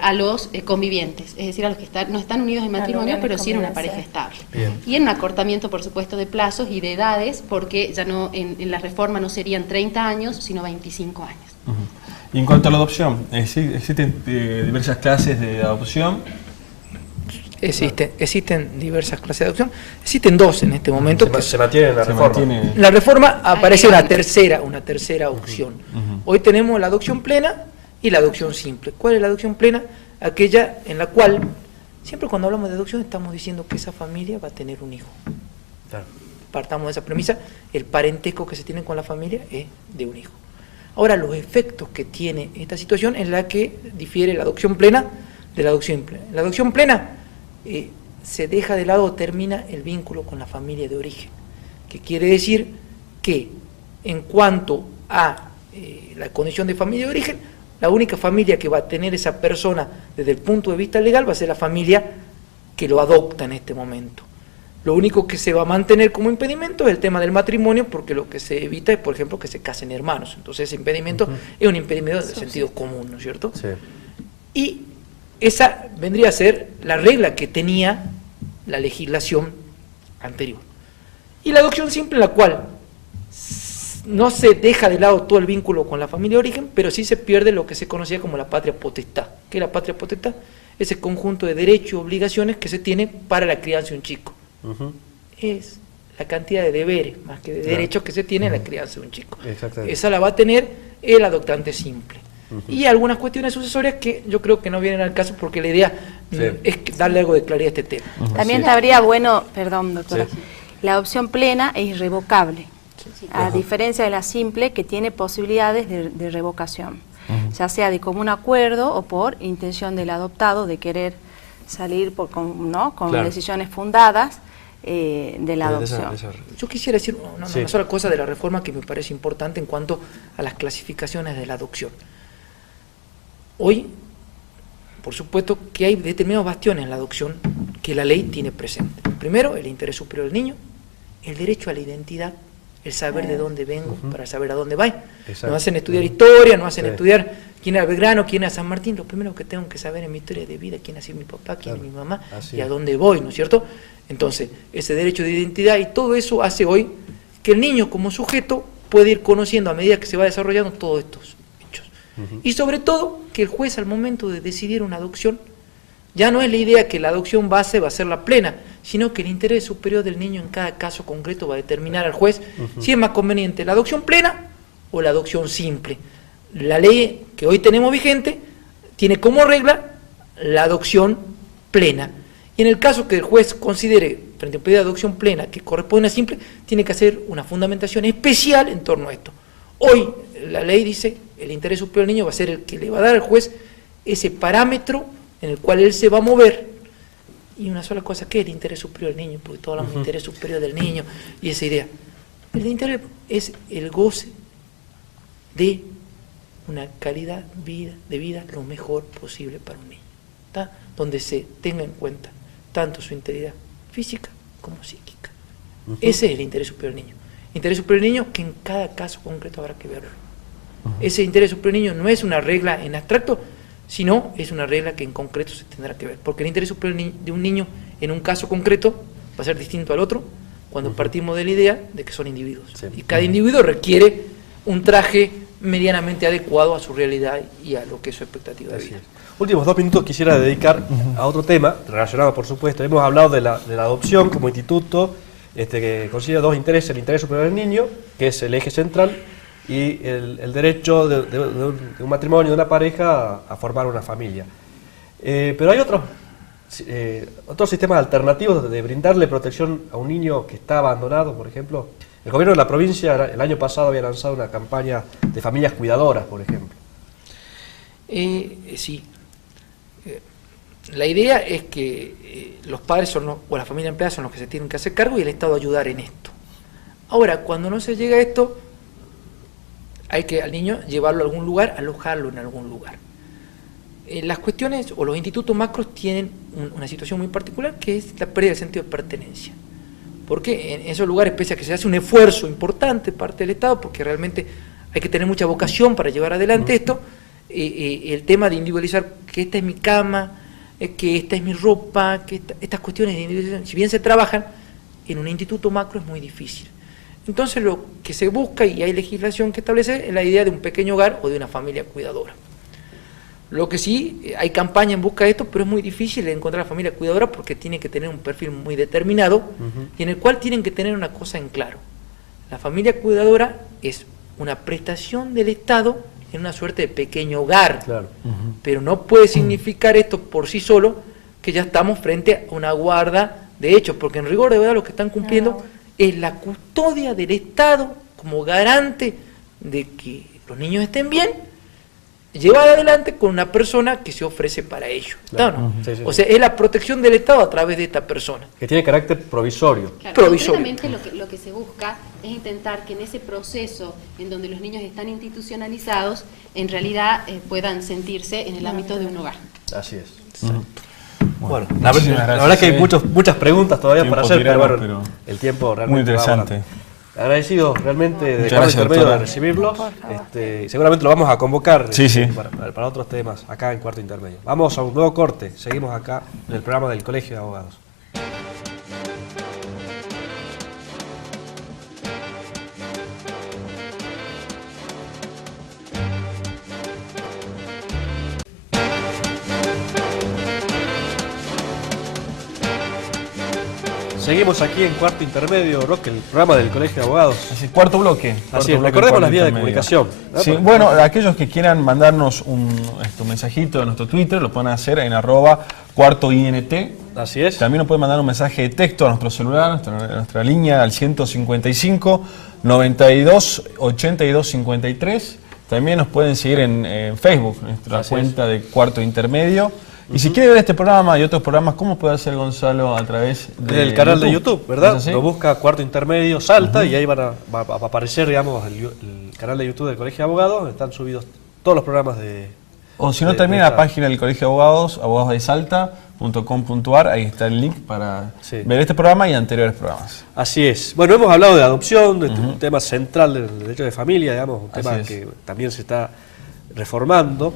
a los convivientes, es decir, a los que no están unidos en matrimonio, pero sí en una pareja estable. Bien. Y en un acortamiento, por supuesto, de plazos y de edades, porque ya no en la reforma no serían 30 años, sino 25 años. Y en cuanto a la adopción, ¿existen diversas clases de adopción? Existen diversas clases de adopción. Existen dos en este momento. Se mantiene en la reforma. En la reforma aparece una tercera opción. Hoy tenemos la adopción plena y la adopción simple. ¿Cuál es la adopción plena? Aquella en la cual, siempre cuando hablamos de adopción estamos diciendo que esa familia va a tener un hijo. Claro. Partamos de esa premisa, el parentesco que se tiene con la familia es de un hijo. Ahora, los efectos que tiene esta situación es la que difiere la adopción plena de la adopción plena. La adopción plena se deja de lado o termina el vínculo con la familia de origen, que quiere decir que en cuanto a la condición de familia de origen, la única familia que va a tener esa persona desde el punto de vista legal va a ser la familia que lo adopta en este momento. Lo único que se va a mantener como impedimento es el tema del matrimonio, porque lo que se evita es, por ejemplo, que se casen hermanos. Entonces ese impedimento es un impedimento de sentido común, ¿no es cierto? Sí. Y esa vendría a ser la regla que tenía la legislación anterior. Y la adopción simple, en la cual no se deja de lado todo el vínculo con la familia de origen, pero sí se pierde lo que se conocía como la patria potestad. ¿Qué es la patria potestad? Ese conjunto de derechos y obligaciones que se tiene para la crianza de un chico. Es la cantidad de deberes, más que de derechos que se tiene en la crianza de un chico. Esa la va a tener el adoptante simple. Y algunas cuestiones sucesorias que yo creo que no vienen al caso, porque la idea es darle algo de claridad a este tema. También habría bueno, perdón doctora, la adopción plena es irrevocable, a diferencia de la simple, que tiene posibilidades de revocación, ya sea de común acuerdo o por intención del adoptado de querer salir con decisiones fundadas de la adopción. Yo quisiera decir una sola cosa de la reforma que me parece importante en cuanto a las clasificaciones de la adopción. Hoy, por supuesto que hay determinados bastiones en la adopción que la ley tiene presente. Primero, el interés superior del niño, el derecho a la identidad, el saber de dónde vengo para saber a dónde voy. Nos hacen estudiar historia, nos hacen estudiar quién era Belgrano, quién era San Martín. Lo primero que tengo que saber en mi historia de vida, quién ha sido mi papá, quién es mi mamá y a dónde voy, ¿no es cierto? Entonces, ese derecho de identidad y todo eso hace hoy que el niño como sujeto puede ir conociendo a medida que se va desarrollando todos estos hechos. Y sobre todo, que el juez al momento de decidir una adopción, ya no es la idea que la adopción base va a ser la plena, sino que el interés superior del niño en cada caso concreto va a determinar al juez si es más conveniente la adopción plena o la adopción simple. La ley que hoy tenemos vigente tiene como regla la adopción plena. Y en el caso que el juez considere, frente a un pedido de adopción plena, que corresponde a simple, tiene que hacer una fundamentación especial en torno a esto. Hoy la ley dice, el interés superior del niño va a ser el que le va a dar al juez ese parámetro en el cual él se va a mover. Y una sola cosa, ¿qué es el interés superior del niño? Porque todos hablamos de interés superior del niño y esa idea. El interés es el goce de una calidad de vida lo mejor posible para un niño, ¿tá? Donde se tenga en cuenta tanto su integridad física como psíquica. Ese es el interés superior del niño. Interés superior del niño que en cada caso concreto habrá que verlo. Ese interés superior del niño no es una regla en abstracto, sino es una regla que en concreto se tendrá que ver. Porque el interés superior de un niño en un caso concreto va a ser distinto al otro cuando partimos de la idea de que son individuos. Y cada individuo requiere un traje medianamente adecuado a su realidad y a lo que es su expectativa de vida. Últimos 2 minutos quisiera dedicar a otro tema, relacionado por supuesto. Hemos hablado de la adopción como instituto que considera 2 intereses: el interés superior del niño, que es el eje central, y el derecho de un matrimonio, de una pareja, a formar una familia. Pero hay otros otros sistemas alternativos de brindarle protección a un niño que está abandonado, por ejemplo. El gobierno de la provincia el año pasado había lanzado una campaña de familias cuidadoras, por ejemplo. Sí. La idea es que los padres o la familia empleada son los que se tienen que hacer cargo y el Estado ayudar en esto. Ahora, cuando no se llega a esto, hay que al niño llevarlo a algún lugar, alojarlo en algún lugar. Las cuestiones o los institutos macros tienen una situación muy particular, que es la pérdida del sentido de pertenencia. Porque en esos lugares, pese a que se hace un esfuerzo importante de parte del Estado, porque realmente hay que tener mucha vocación para llevar adelante esto, el tema de individualizar que esta es mi cama, que esta es mi ropa, que estas cuestiones de individualización, si bien se trabajan, en un instituto macro es muy difícil. Entonces lo que se busca, y hay legislación que establece, es la idea de un pequeño hogar o de una familia cuidadora. Lo que sí, hay campaña en busca de esto, pero es muy difícil encontrar la familia cuidadora porque tiene que tener un perfil muy determinado y en el cual tienen que tener una cosa en claro. La familia cuidadora es una prestación del Estado en una suerte de pequeño hogar, claro. Pero no puede significar esto por sí solo que ya estamos frente a una guarda de hechos, porque en rigor de verdad lo que están cumpliendo es la custodia del Estado como garante de que los niños estén bien, llevada adelante con una persona que se ofrece para ello. Claro. ¿No? Sí, o sea, es la protección del Estado a través de esta persona. Que tiene carácter provisorio. Claro, concretamente lo que se busca es intentar que en ese proceso en donde los niños están institucionalizados, en realidad puedan sentirse en el ámbito de un hogar. Así es. Bueno, la verdad es que hay muchas preguntas todavía para hacer, pero el tiempo realmente muy interesante. Agradecido realmente de Cuarto Intermedio de recibirlos. Seguramente lo vamos a convocar para otros temas acá en Cuarto Intermedio. Vamos a un nuevo corte. Seguimos acá en el programa del Colegio de Abogados. Seguimos aquí en Cuarto Intermedio, Roque, el programa del Colegio de Abogados. Así, cuarto bloque. Así es, recordemos las vías de comunicación. ¿No? Sí, bueno, aquellos que quieran mandarnos un mensajito de nuestro Twitter, lo pueden hacer en @cuartoINT. Así es. También nos pueden mandar un mensaje de texto a nuestro celular, a nuestra línea al 155 92 82 53. También nos pueden seguir en Facebook, nuestra cuenta de Cuarto Intermedio. Y si quiere ver este programa y otros programas, ¿cómo puede hacer Gonzalo a través del canal de YouTube, ¿verdad? Lo busca Cuarto Intermedio, salta y ahí va a aparecer, digamos, el canal de YouTube del Colegio de Abogados, donde están subidos todos los programas de... O si no, también la página del Colegio de Abogados, abogadosdesalta.com.ar, ahí está el link para ver este programa y anteriores programas. Así es. Bueno, hemos hablado de adopción, de un tema central del derecho de familia, digamos, un tema que también se está reformando.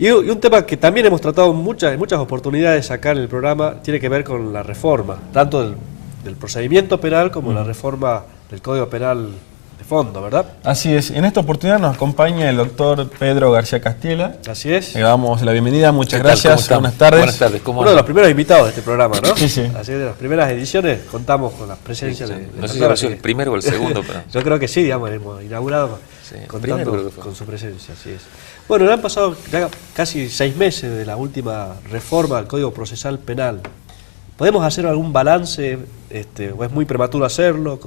Y un tema que también hemos tratado en muchas oportunidades acá en el programa tiene que ver con la reforma, tanto del procedimiento penal como la reforma del Código Penal de fondo, ¿verdad? Así es. En esta oportunidad nos acompaña el doctor Pedro García Castiela. Así es. Le damos la bienvenida. Muchas gracias. Buenas tardes. Buenas tardes. ¿Cómo Uno de los primeros invitados de este programa, ¿no? Sí. Así que en las primeras ediciones contamos con la presencia de... No sé si habrá sido el primero o el segundo, pero... Yo creo que sí, digamos, hemos inaugurado contando con su presencia, así es. Bueno, han pasado ya casi 6 meses de la última reforma del Código Procesal Penal. ¿Podemos hacer algún balance o es muy prematuro hacerlo?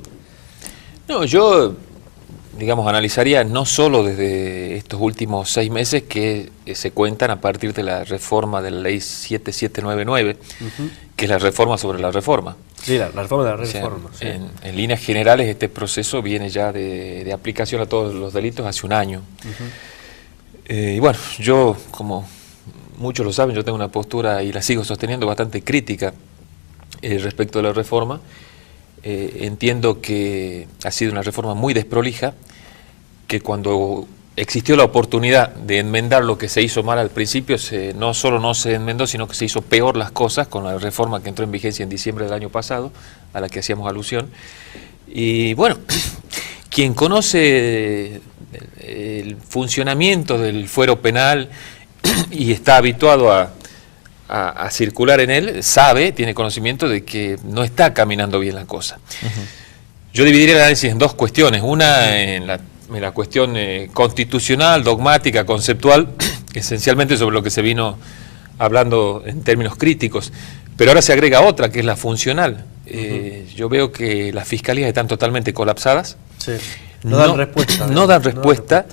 No, yo, digamos, analizaría no solo desde estos últimos 6 meses que se cuentan a partir de la reforma de la Ley 7799, que es la reforma sobre la reforma. Sí, la reforma de la reforma. O sea, en líneas generales este proceso viene ya de aplicación a todos los delitos hace un año. Y bueno, yo, como muchos lo saben, yo tengo una postura, y la sigo sosteniendo, bastante crítica respecto a la reforma. Entiendo que ha sido una reforma muy desprolija, que cuando existió la oportunidad de enmendar lo que se hizo mal al principio, no solo no se enmendó, sino que se hizo peor las cosas con la reforma que entró en vigencia en diciembre del año pasado, a la que hacíamos alusión. Y bueno, quien conoce el funcionamiento del fuero penal y está habituado a circular en él, tiene conocimiento de que no está caminando bien la cosa. Yo dividiría el análisis en dos cuestiones, una en la cuestión constitucional, dogmática, conceptual, esencialmente sobre lo que se vino hablando en términos críticos, pero ahora se agrega otra, que es la funcional. Yo veo que las fiscalías están totalmente colapsadas. Sí. No dan respuesta. No dan respuesta.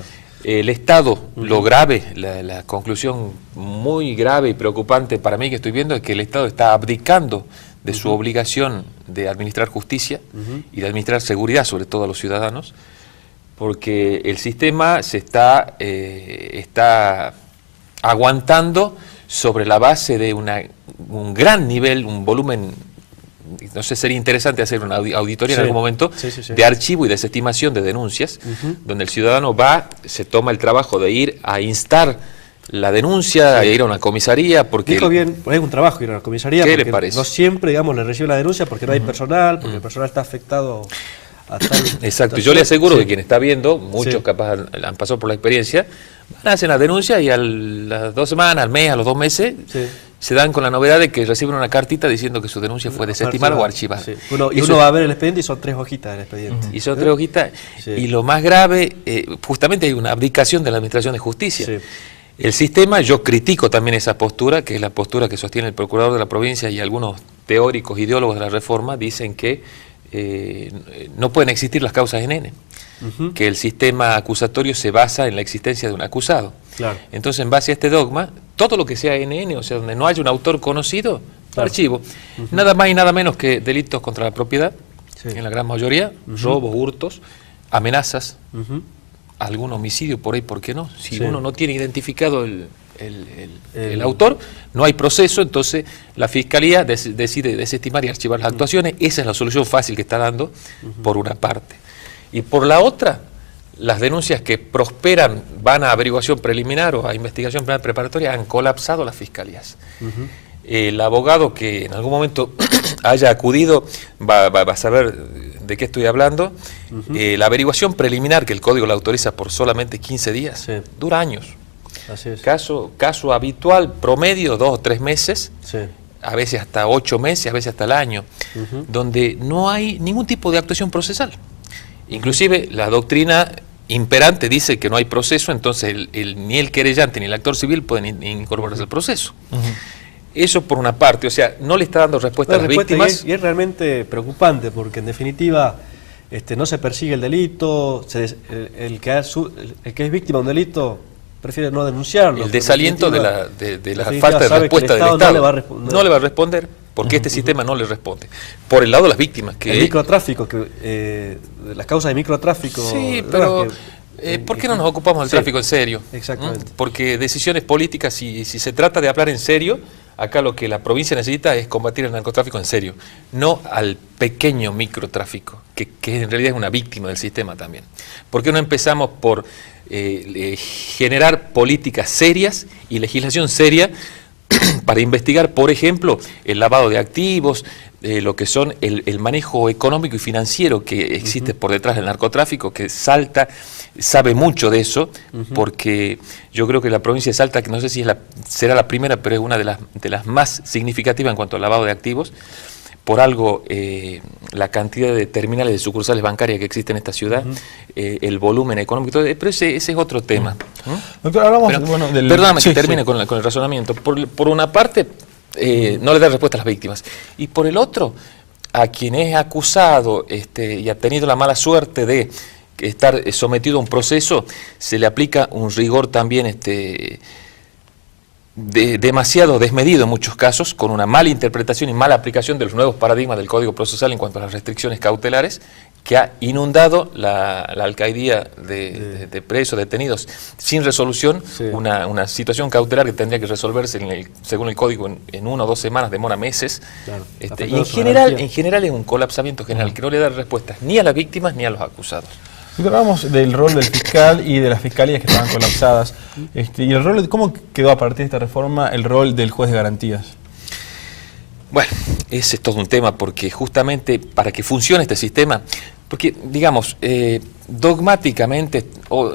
El Estado, lo grave, la conclusión muy grave y preocupante para mí que estoy viendo es que el Estado está abdicando de su obligación de administrar justicia y de administrar seguridad, sobre todo a los ciudadanos, porque el sistema se está aguantando sobre la base de un gran nivel, un volumen. No sé, sería interesante hacer una auditoría en algún momento de archivo y desestimación de denuncias, donde el ciudadano se toma el trabajo de ir a instar la denuncia, a ir a una comisaría, porque... Dijo bien, es un trabajo ir a una comisaría, ¿qué porque le parece? No siempre, digamos, le recibe la denuncia porque no hay personal, porque el personal está afectado a tal... Exacto, yo le aseguro que quien está viendo, muchos capaz han pasado por la experiencia, van a hacer la denuncia y a las 2 semanas, al mes, a los 2 meses... se dan con la novedad de que reciben una cartita diciendo que su denuncia fue desestimada o archivada. Sí. Uno va a ver el expediente y son 3 hojitas del expediente. Y son 3 hojitas. Y lo más grave, justamente hay una abdicación de la Administración de Justicia. Sí. El sistema, yo critico también esa postura, que es la postura que sostiene el Procurador de la Provincia y algunos teóricos, ideólogos de la reforma, dicen que no pueden existir las causas en N. Que el sistema acusatorio se basa en la existencia de un acusado. Claro. Entonces, en base a este dogma, todo lo que sea NN, o sea, donde no haya un autor conocido, archivo. Nada más y nada menos que delitos contra la propiedad, en la gran mayoría, robos, hurtos, amenazas, algún homicidio por ahí, ¿por qué no? Si uno no tiene identificado el autor, no hay proceso, entonces la Fiscalía decide desestimar y archivar las actuaciones. Esa es la solución fácil que está dando, por una parte. Y por la otra, las denuncias que prosperan van a averiguación preliminar o a investigación penal preparatoria, han colapsado las fiscalías. El abogado que en algún momento haya acudido va a saber de qué estoy hablando. La averiguación preliminar, que el Código la autoriza por solamente 15 días, dura años. Así es. Caso habitual, promedio, 2 o 3 meses, a veces hasta 8 meses, a veces hasta el año, donde no hay ningún tipo de actuación procesal. Inclusive la doctrina imperante dice que no hay proceso, entonces ni el querellante ni el actor civil pueden incorporarse al proceso. Eso por una parte, o sea, no le está dando respuesta a las víctimas. Y es realmente preocupante, porque en definitiva no se persigue el delito, el que es víctima de un delito prefiere no denunciarlo. El desaliento de la falta de respuesta del Estado no le va a responder, porque este sistema no le responde. Por el lado de las víctimas. El microtráfico, las causas de microtráfico... Sí, pero ¿por qué no nos ocupamos del tráfico en serio? Exactamente. Porque decisiones políticas, si se trata de hablar en serio, acá lo que la provincia necesita es combatir el narcotráfico en serio, no al pequeño microtráfico, que en realidad es una víctima del sistema también. ¿Por qué no empezamos por generar políticas serias y legislación seria para investigar, por ejemplo, el lavado de activos, lo que son el manejo económico y financiero que existe por detrás del narcotráfico, que Salta sabe mucho de eso, porque yo creo que la provincia de Salta, que no sé si será la primera, pero es una de las más significativas en cuanto al lavado de activos. Por algo, la cantidad de terminales de sucursales bancarias que existen en esta ciudad, el volumen económico, pero ese es otro tema. Doctor, hablamos perdóname que termine con el razonamiento. Por una parte, no le da respuesta a las víctimas. Y por el otro, a quien es acusado y ha tenido la mala suerte de estar sometido a un proceso, se le aplica un rigor también demasiado desmedido en muchos casos, con una mala interpretación y mala aplicación de los nuevos paradigmas del Código Procesal en cuanto a las restricciones cautelares, que ha inundado la alcaidía de presos, detenidos, sin resolución, una situación cautelar que tendría que resolverse, según el Código, en 1 o 2 semanas, demora meses. Claro. Y en general es un colapsamiento general, que no le da respuestas ni a las víctimas ni a los acusados. Hablamos del rol del fiscal y de las fiscalías que estaban colapsadas. Y el rol, ¿cómo quedó a partir de esta reforma el rol del juez de garantías? Bueno, ese es todo un tema, porque justamente para que funcione este sistema, porque digamos, dogmáticamente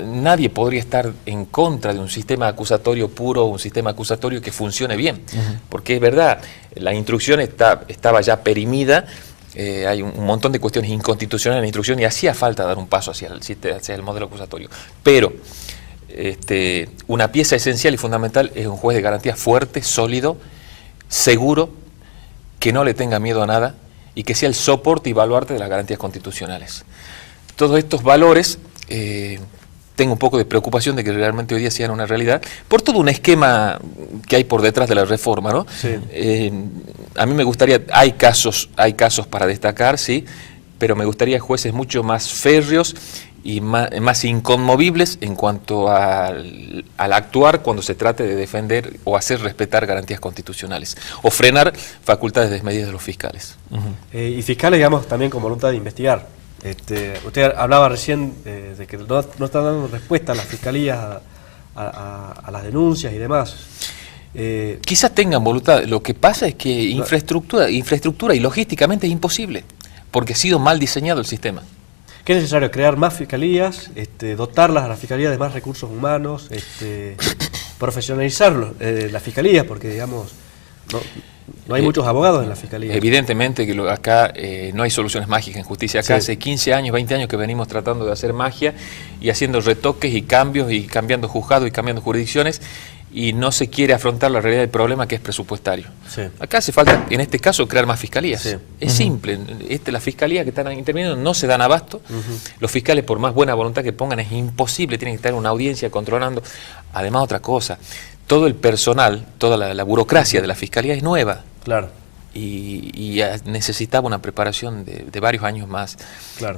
nadie podría estar en contra de un sistema acusatorio puro, un sistema acusatorio que funcione bien, porque es verdad, la instrucción estaba ya perimida. Hay un montón de cuestiones inconstitucionales en la instrucción y hacía falta dar un paso hacia el modelo acusatorio. Pero una pieza esencial y fundamental es un juez de garantía fuerte, sólido, seguro, que no le tenga miedo a nada y que sea el soporte y baluarte de las garantías constitucionales. Todos estos valores, tengo un poco de preocupación de que realmente hoy día sean una realidad, por todo un esquema que hay por detrás de la reforma, ¿no? Sí. A mí me gustaría, hay casos para destacar, sí, pero me gustaría jueces mucho más férreos y más inconmovibles en cuanto al actuar cuando se trate de defender o hacer respetar garantías constitucionales o frenar facultades desmedidas de los fiscales. Y fiscales, digamos, también con voluntad de investigar. Usted hablaba recién de que no están dando respuesta a las fiscalías a las denuncias y demás. Quizás tengan voluntad, lo que pasa es que infraestructura y logísticamente es imposible, porque ha sido mal diseñado el sistema. ¿Qué es necesario? Crear más fiscalías, dotarlas a las fiscalías de más recursos humanos, profesionalizar las fiscalías, porque digamos no hay muchos abogados en las fiscalías. Evidentemente que acá no hay soluciones mágicas en justicia. Acá hace 15 años, 20 años que venimos tratando de hacer magia y haciendo retoques y cambios y cambiando juzgados y cambiando jurisdicciones, y no se quiere afrontar la realidad del problema, que es presupuestario. Sí. Acá hace falta, en este caso, crear más fiscalías. Sí. Es simple. Las fiscalías que están interviniendo no se dan abasto. Los fiscales, por más buena voluntad que pongan, es imposible. Tienen que estar en una audiencia controlando. Además, otra cosa, todo el personal, toda la burocracia de la fiscalía es nueva. Claro. Y necesitaba una preparación de varios años más,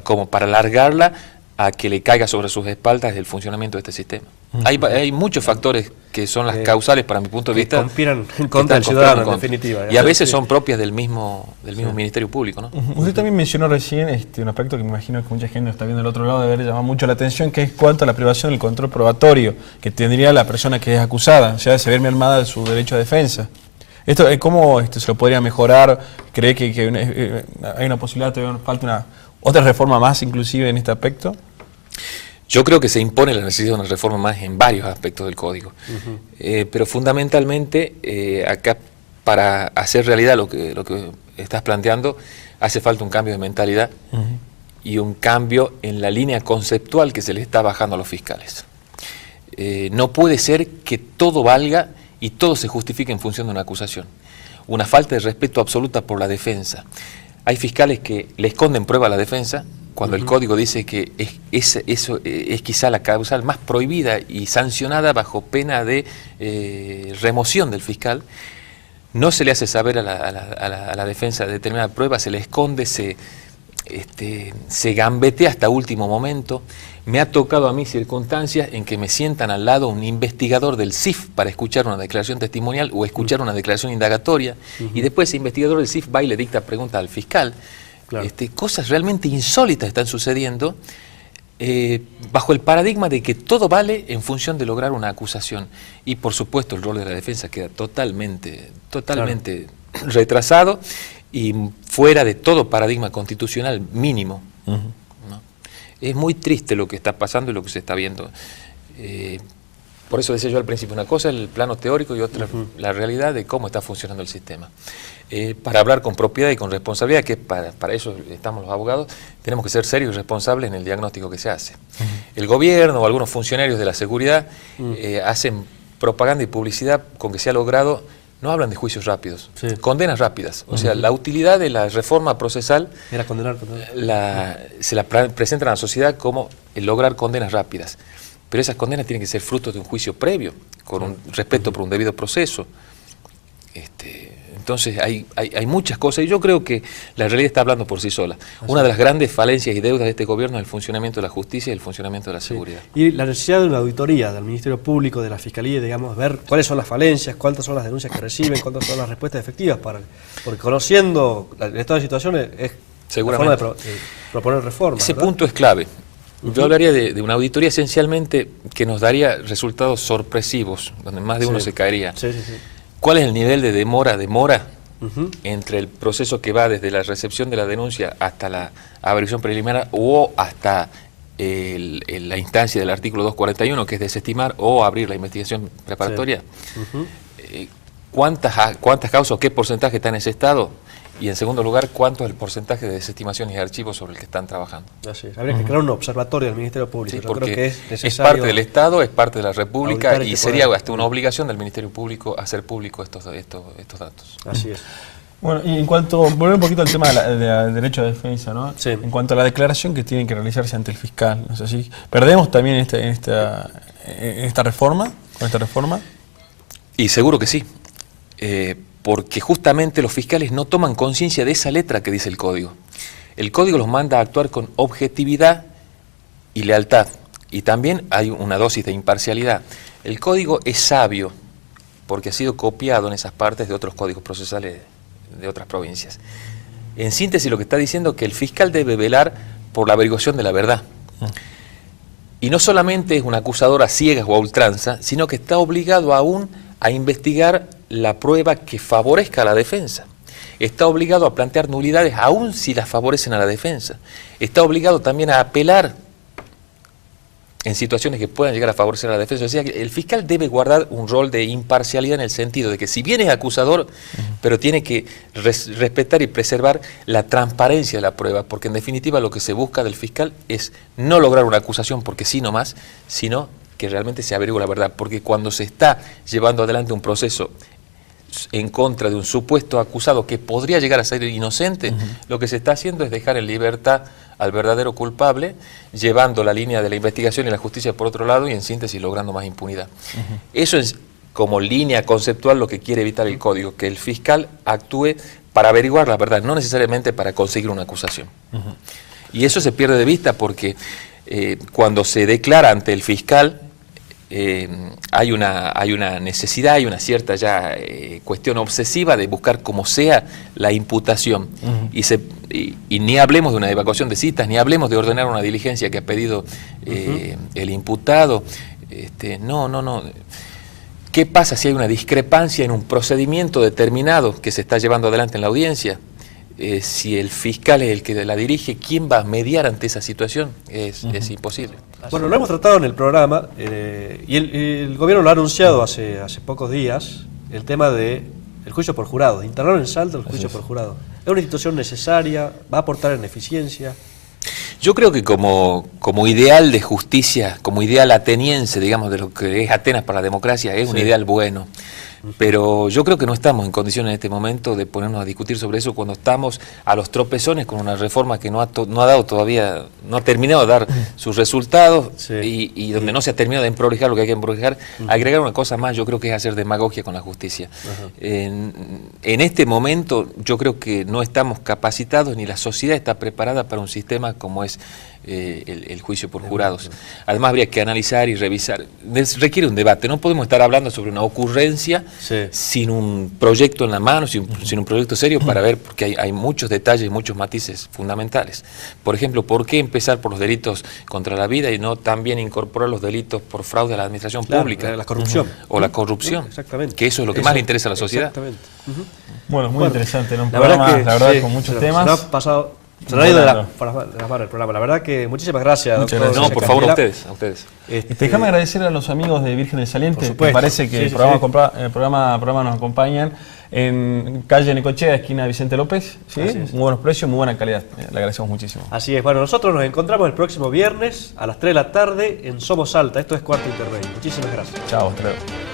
como para alargarla a que le caiga sobre sus espaldas el funcionamiento de este sistema. Hay muchos factores que son las causales, para mi punto de vista, conspiran en contra del ciudadano, en definitiva. Y a veces son propias del mismo Ministerio Público, ¿no? Usted también mencionó recién un aspecto que me imagino que mucha gente está viendo del otro lado, debe llamar mucho la atención, que es cuanto a la privación del control probatorio que tendría la persona que es acusada, o sea, se ve mermada de su derecho a defensa. Esto, ¿cómo se lo podría mejorar? ¿Cree que hay una posibilidad, todavía falta otra reforma más inclusive en este aspecto? Yo creo que se impone la necesidad de una reforma más en varios aspectos del Código. Pero fundamentalmente, acá, para hacer realidad lo que estás planteando, hace falta un cambio de mentalidad y un cambio en la línea conceptual que se le está bajando a los fiscales. No puede ser que todo valga y todo se justifique en función de una acusación. Una falta de respeto absoluta por la defensa. Hay fiscales que le esconden prueba a la defensa, cuando el Código dice que eso es quizá la causal más prohibida y sancionada bajo pena de remoción del fiscal. No se le hace saber a la defensa de determinada prueba, se le esconde, se gambetea hasta último momento. Me ha tocado a mí circunstancias en que me sientan al lado un investigador del CIF para escuchar una declaración testimonial o escuchar una declaración indagatoria, y después ese investigador del CIF va y le dicta preguntas al fiscal. Claro. Cosas realmente insólitas están sucediendo bajo el paradigma de que todo vale en función de lograr una acusación. Y por supuesto el rol de la defensa queda totalmente retrasado y fuera de todo paradigma constitucional mínimo. ¿No? Es muy triste lo que está pasando y lo que se está viendo. Por eso decía yo al principio, una cosa es el plano teórico y otra la realidad de cómo está funcionando el sistema. Para hablar con propiedad y con responsabilidad, que para eso estamos los abogados, tenemos que ser serios y responsables en el diagnóstico que se hace. El gobierno o algunos funcionarios de la seguridad hacen propaganda y publicidad con que se ha logrado, no hablan de juicios rápidos, condenas rápidas. O sea, la utilidad de la reforma procesal era condenar, se la presentan a la sociedad como el lograr condenas rápidas. Pero esas condenas tienen que ser fruto de un juicio previo, con un respeto por un debido proceso. Entonces hay muchas cosas y yo creo que la realidad está hablando por sí sola. Una de las grandes falencias y deudas de este gobierno es el funcionamiento de la justicia y el funcionamiento de la seguridad. Y la necesidad de una auditoría del Ministerio Público, de la Fiscalía, digamos, ver cuáles son las falencias, cuántas son las denuncias que reciben, cuántas son las respuestas efectivas, porque conociendo el estado de situaciones es la forma de proponer reformas. Ese ¿verdad? punto es clave. Yo hablaría de una auditoría esencialmente que nos daría resultados sorpresivos, donde más de uno se caería. ¿Cuál es el nivel de demora entre el proceso que va desde la recepción de la denuncia hasta la averiguación preliminar o hasta la instancia del artículo 241, que es desestimar o abrir la investigación preparatoria? ¿Cuántas causas o qué porcentaje está en ese estado? Y en segundo lugar, ¿cuánto es el porcentaje de desestimaciones y archivos sobre el que están trabajando? Así es. Habría que crear un observatorio del Ministerio Público. Sí, yo porque creo que es necesario. es parte del Estado, es parte de la República y sería hasta una obligación del Ministerio Público hacer público estos datos. Así es. Bueno, y en cuanto, volver un poquito al tema de derecho a defensa, ¿no? Sí. En cuanto a la declaración que tiene que realizarse ante el fiscal, no sé si perdemos también en esta reforma, con esta reforma. Y seguro que sí, porque justamente los fiscales no toman conciencia de esa letra que dice el código. El código los manda a actuar con objetividad y lealtad, y también hay una dosis de imparcialidad. El código es sabio porque ha sido copiado en esas partes de otros códigos procesales de otras provincias. En síntesis, lo que está diciendo es que el fiscal debe velar por la averiguación de la verdad. Y no solamente es un acusador a ciegas o a ultranza, sino que está obligado aún a investigar la prueba que favorezca a la defensa. Está obligado a plantear nulidades aún si las favorecen a la defensa. Está obligado también a apelar en situaciones que puedan llegar a favorecer a la defensa. O sea, que el fiscal debe guardar un rol de imparcialidad en el sentido de que si bien es acusador, pero tiene que respetar y preservar la transparencia de la prueba, porque en definitiva lo que se busca del fiscal es no lograr una acusación porque sí nomás, sino que realmente se averigüe la verdad, porque cuando se está llevando adelante un proceso en contra de un supuesto acusado que podría llegar a ser inocente, lo que se está haciendo es dejar en libertad al verdadero culpable, llevando la línea de la investigación y la justicia por otro lado y en síntesis logrando más impunidad. Eso es como línea conceptual lo que quiere evitar el código, que el fiscal actúe para averiguar la verdad, no necesariamente para conseguir una acusación. Y eso se pierde de vista porque cuando se declara ante el fiscal hay una necesidad, hay una cierta ya cuestión obsesiva de buscar como sea la imputación. Y ni hablemos de una evacuación de citas, ni hablemos de ordenar una diligencia que ha pedido el imputado. No. ¿Qué pasa si hay una discrepancia en un procedimiento determinado que se está llevando adelante en la audiencia? Si el fiscal es el que la dirige, ¿quién va a mediar ante esa situación? Es imposible. Bueno, lo hemos tratado en el programa y el gobierno lo ha anunciado hace pocos días, el tema del juicio por jurado, de internar en Salta el juicio por jurado. ¿Es una institución necesaria? ¿Va a aportar en eficiencia? Yo creo que como ideal de justicia, como ideal ateniense, digamos, de lo que es Atenas para la democracia, es un ideal bueno. Pero yo creo que no estamos en condiciones en este momento de ponernos a discutir sobre eso cuando estamos a los tropezones con una reforma que no ha dado todavía, no ha terminado de dar sus resultados y donde no se ha terminado de emprolijar lo que hay que emprolijar. Agregar una cosa más, yo creo que es hacer demagogia con la justicia. En este momento yo creo que no estamos capacitados ni la sociedad está preparada para un sistema como es el juicio por jurados. Además habría que analizar y revisar. Requiere un debate. No podemos estar hablando sobre una ocurrencia sin un proyecto en la mano, sin un proyecto serio para ver, porque hay muchos detalles, muchos matices fundamentales. Por ejemplo, ¿por qué empezar por los delitos contra la vida y no también incorporar los delitos por fraude a la administración pública? La corrupción. O la corrupción. Exactamente. Que eso es lo que más le interesa a la sociedad. Exactamente. Bueno, muy interesante, ¿no? Un programa, la verdad, con muchos temas. Se nos ha ido de las manos el programa. La verdad que muchísimas gracias, doctor. No, por favor, a ustedes. Déjame agradecer a los amigos de Virgen del Saliente. Me parece que el programa nos acompañan en calle Necochea, esquina Vicente López. Muy buenos precios, muy buena calidad. Le agradecemos muchísimo. Así es. Bueno, nosotros nos encontramos el próximo viernes a las 3 de la tarde en Somos Salta. Esto es Cuarto Intermedio. Muchísimas gracias. Chao, hasta luego.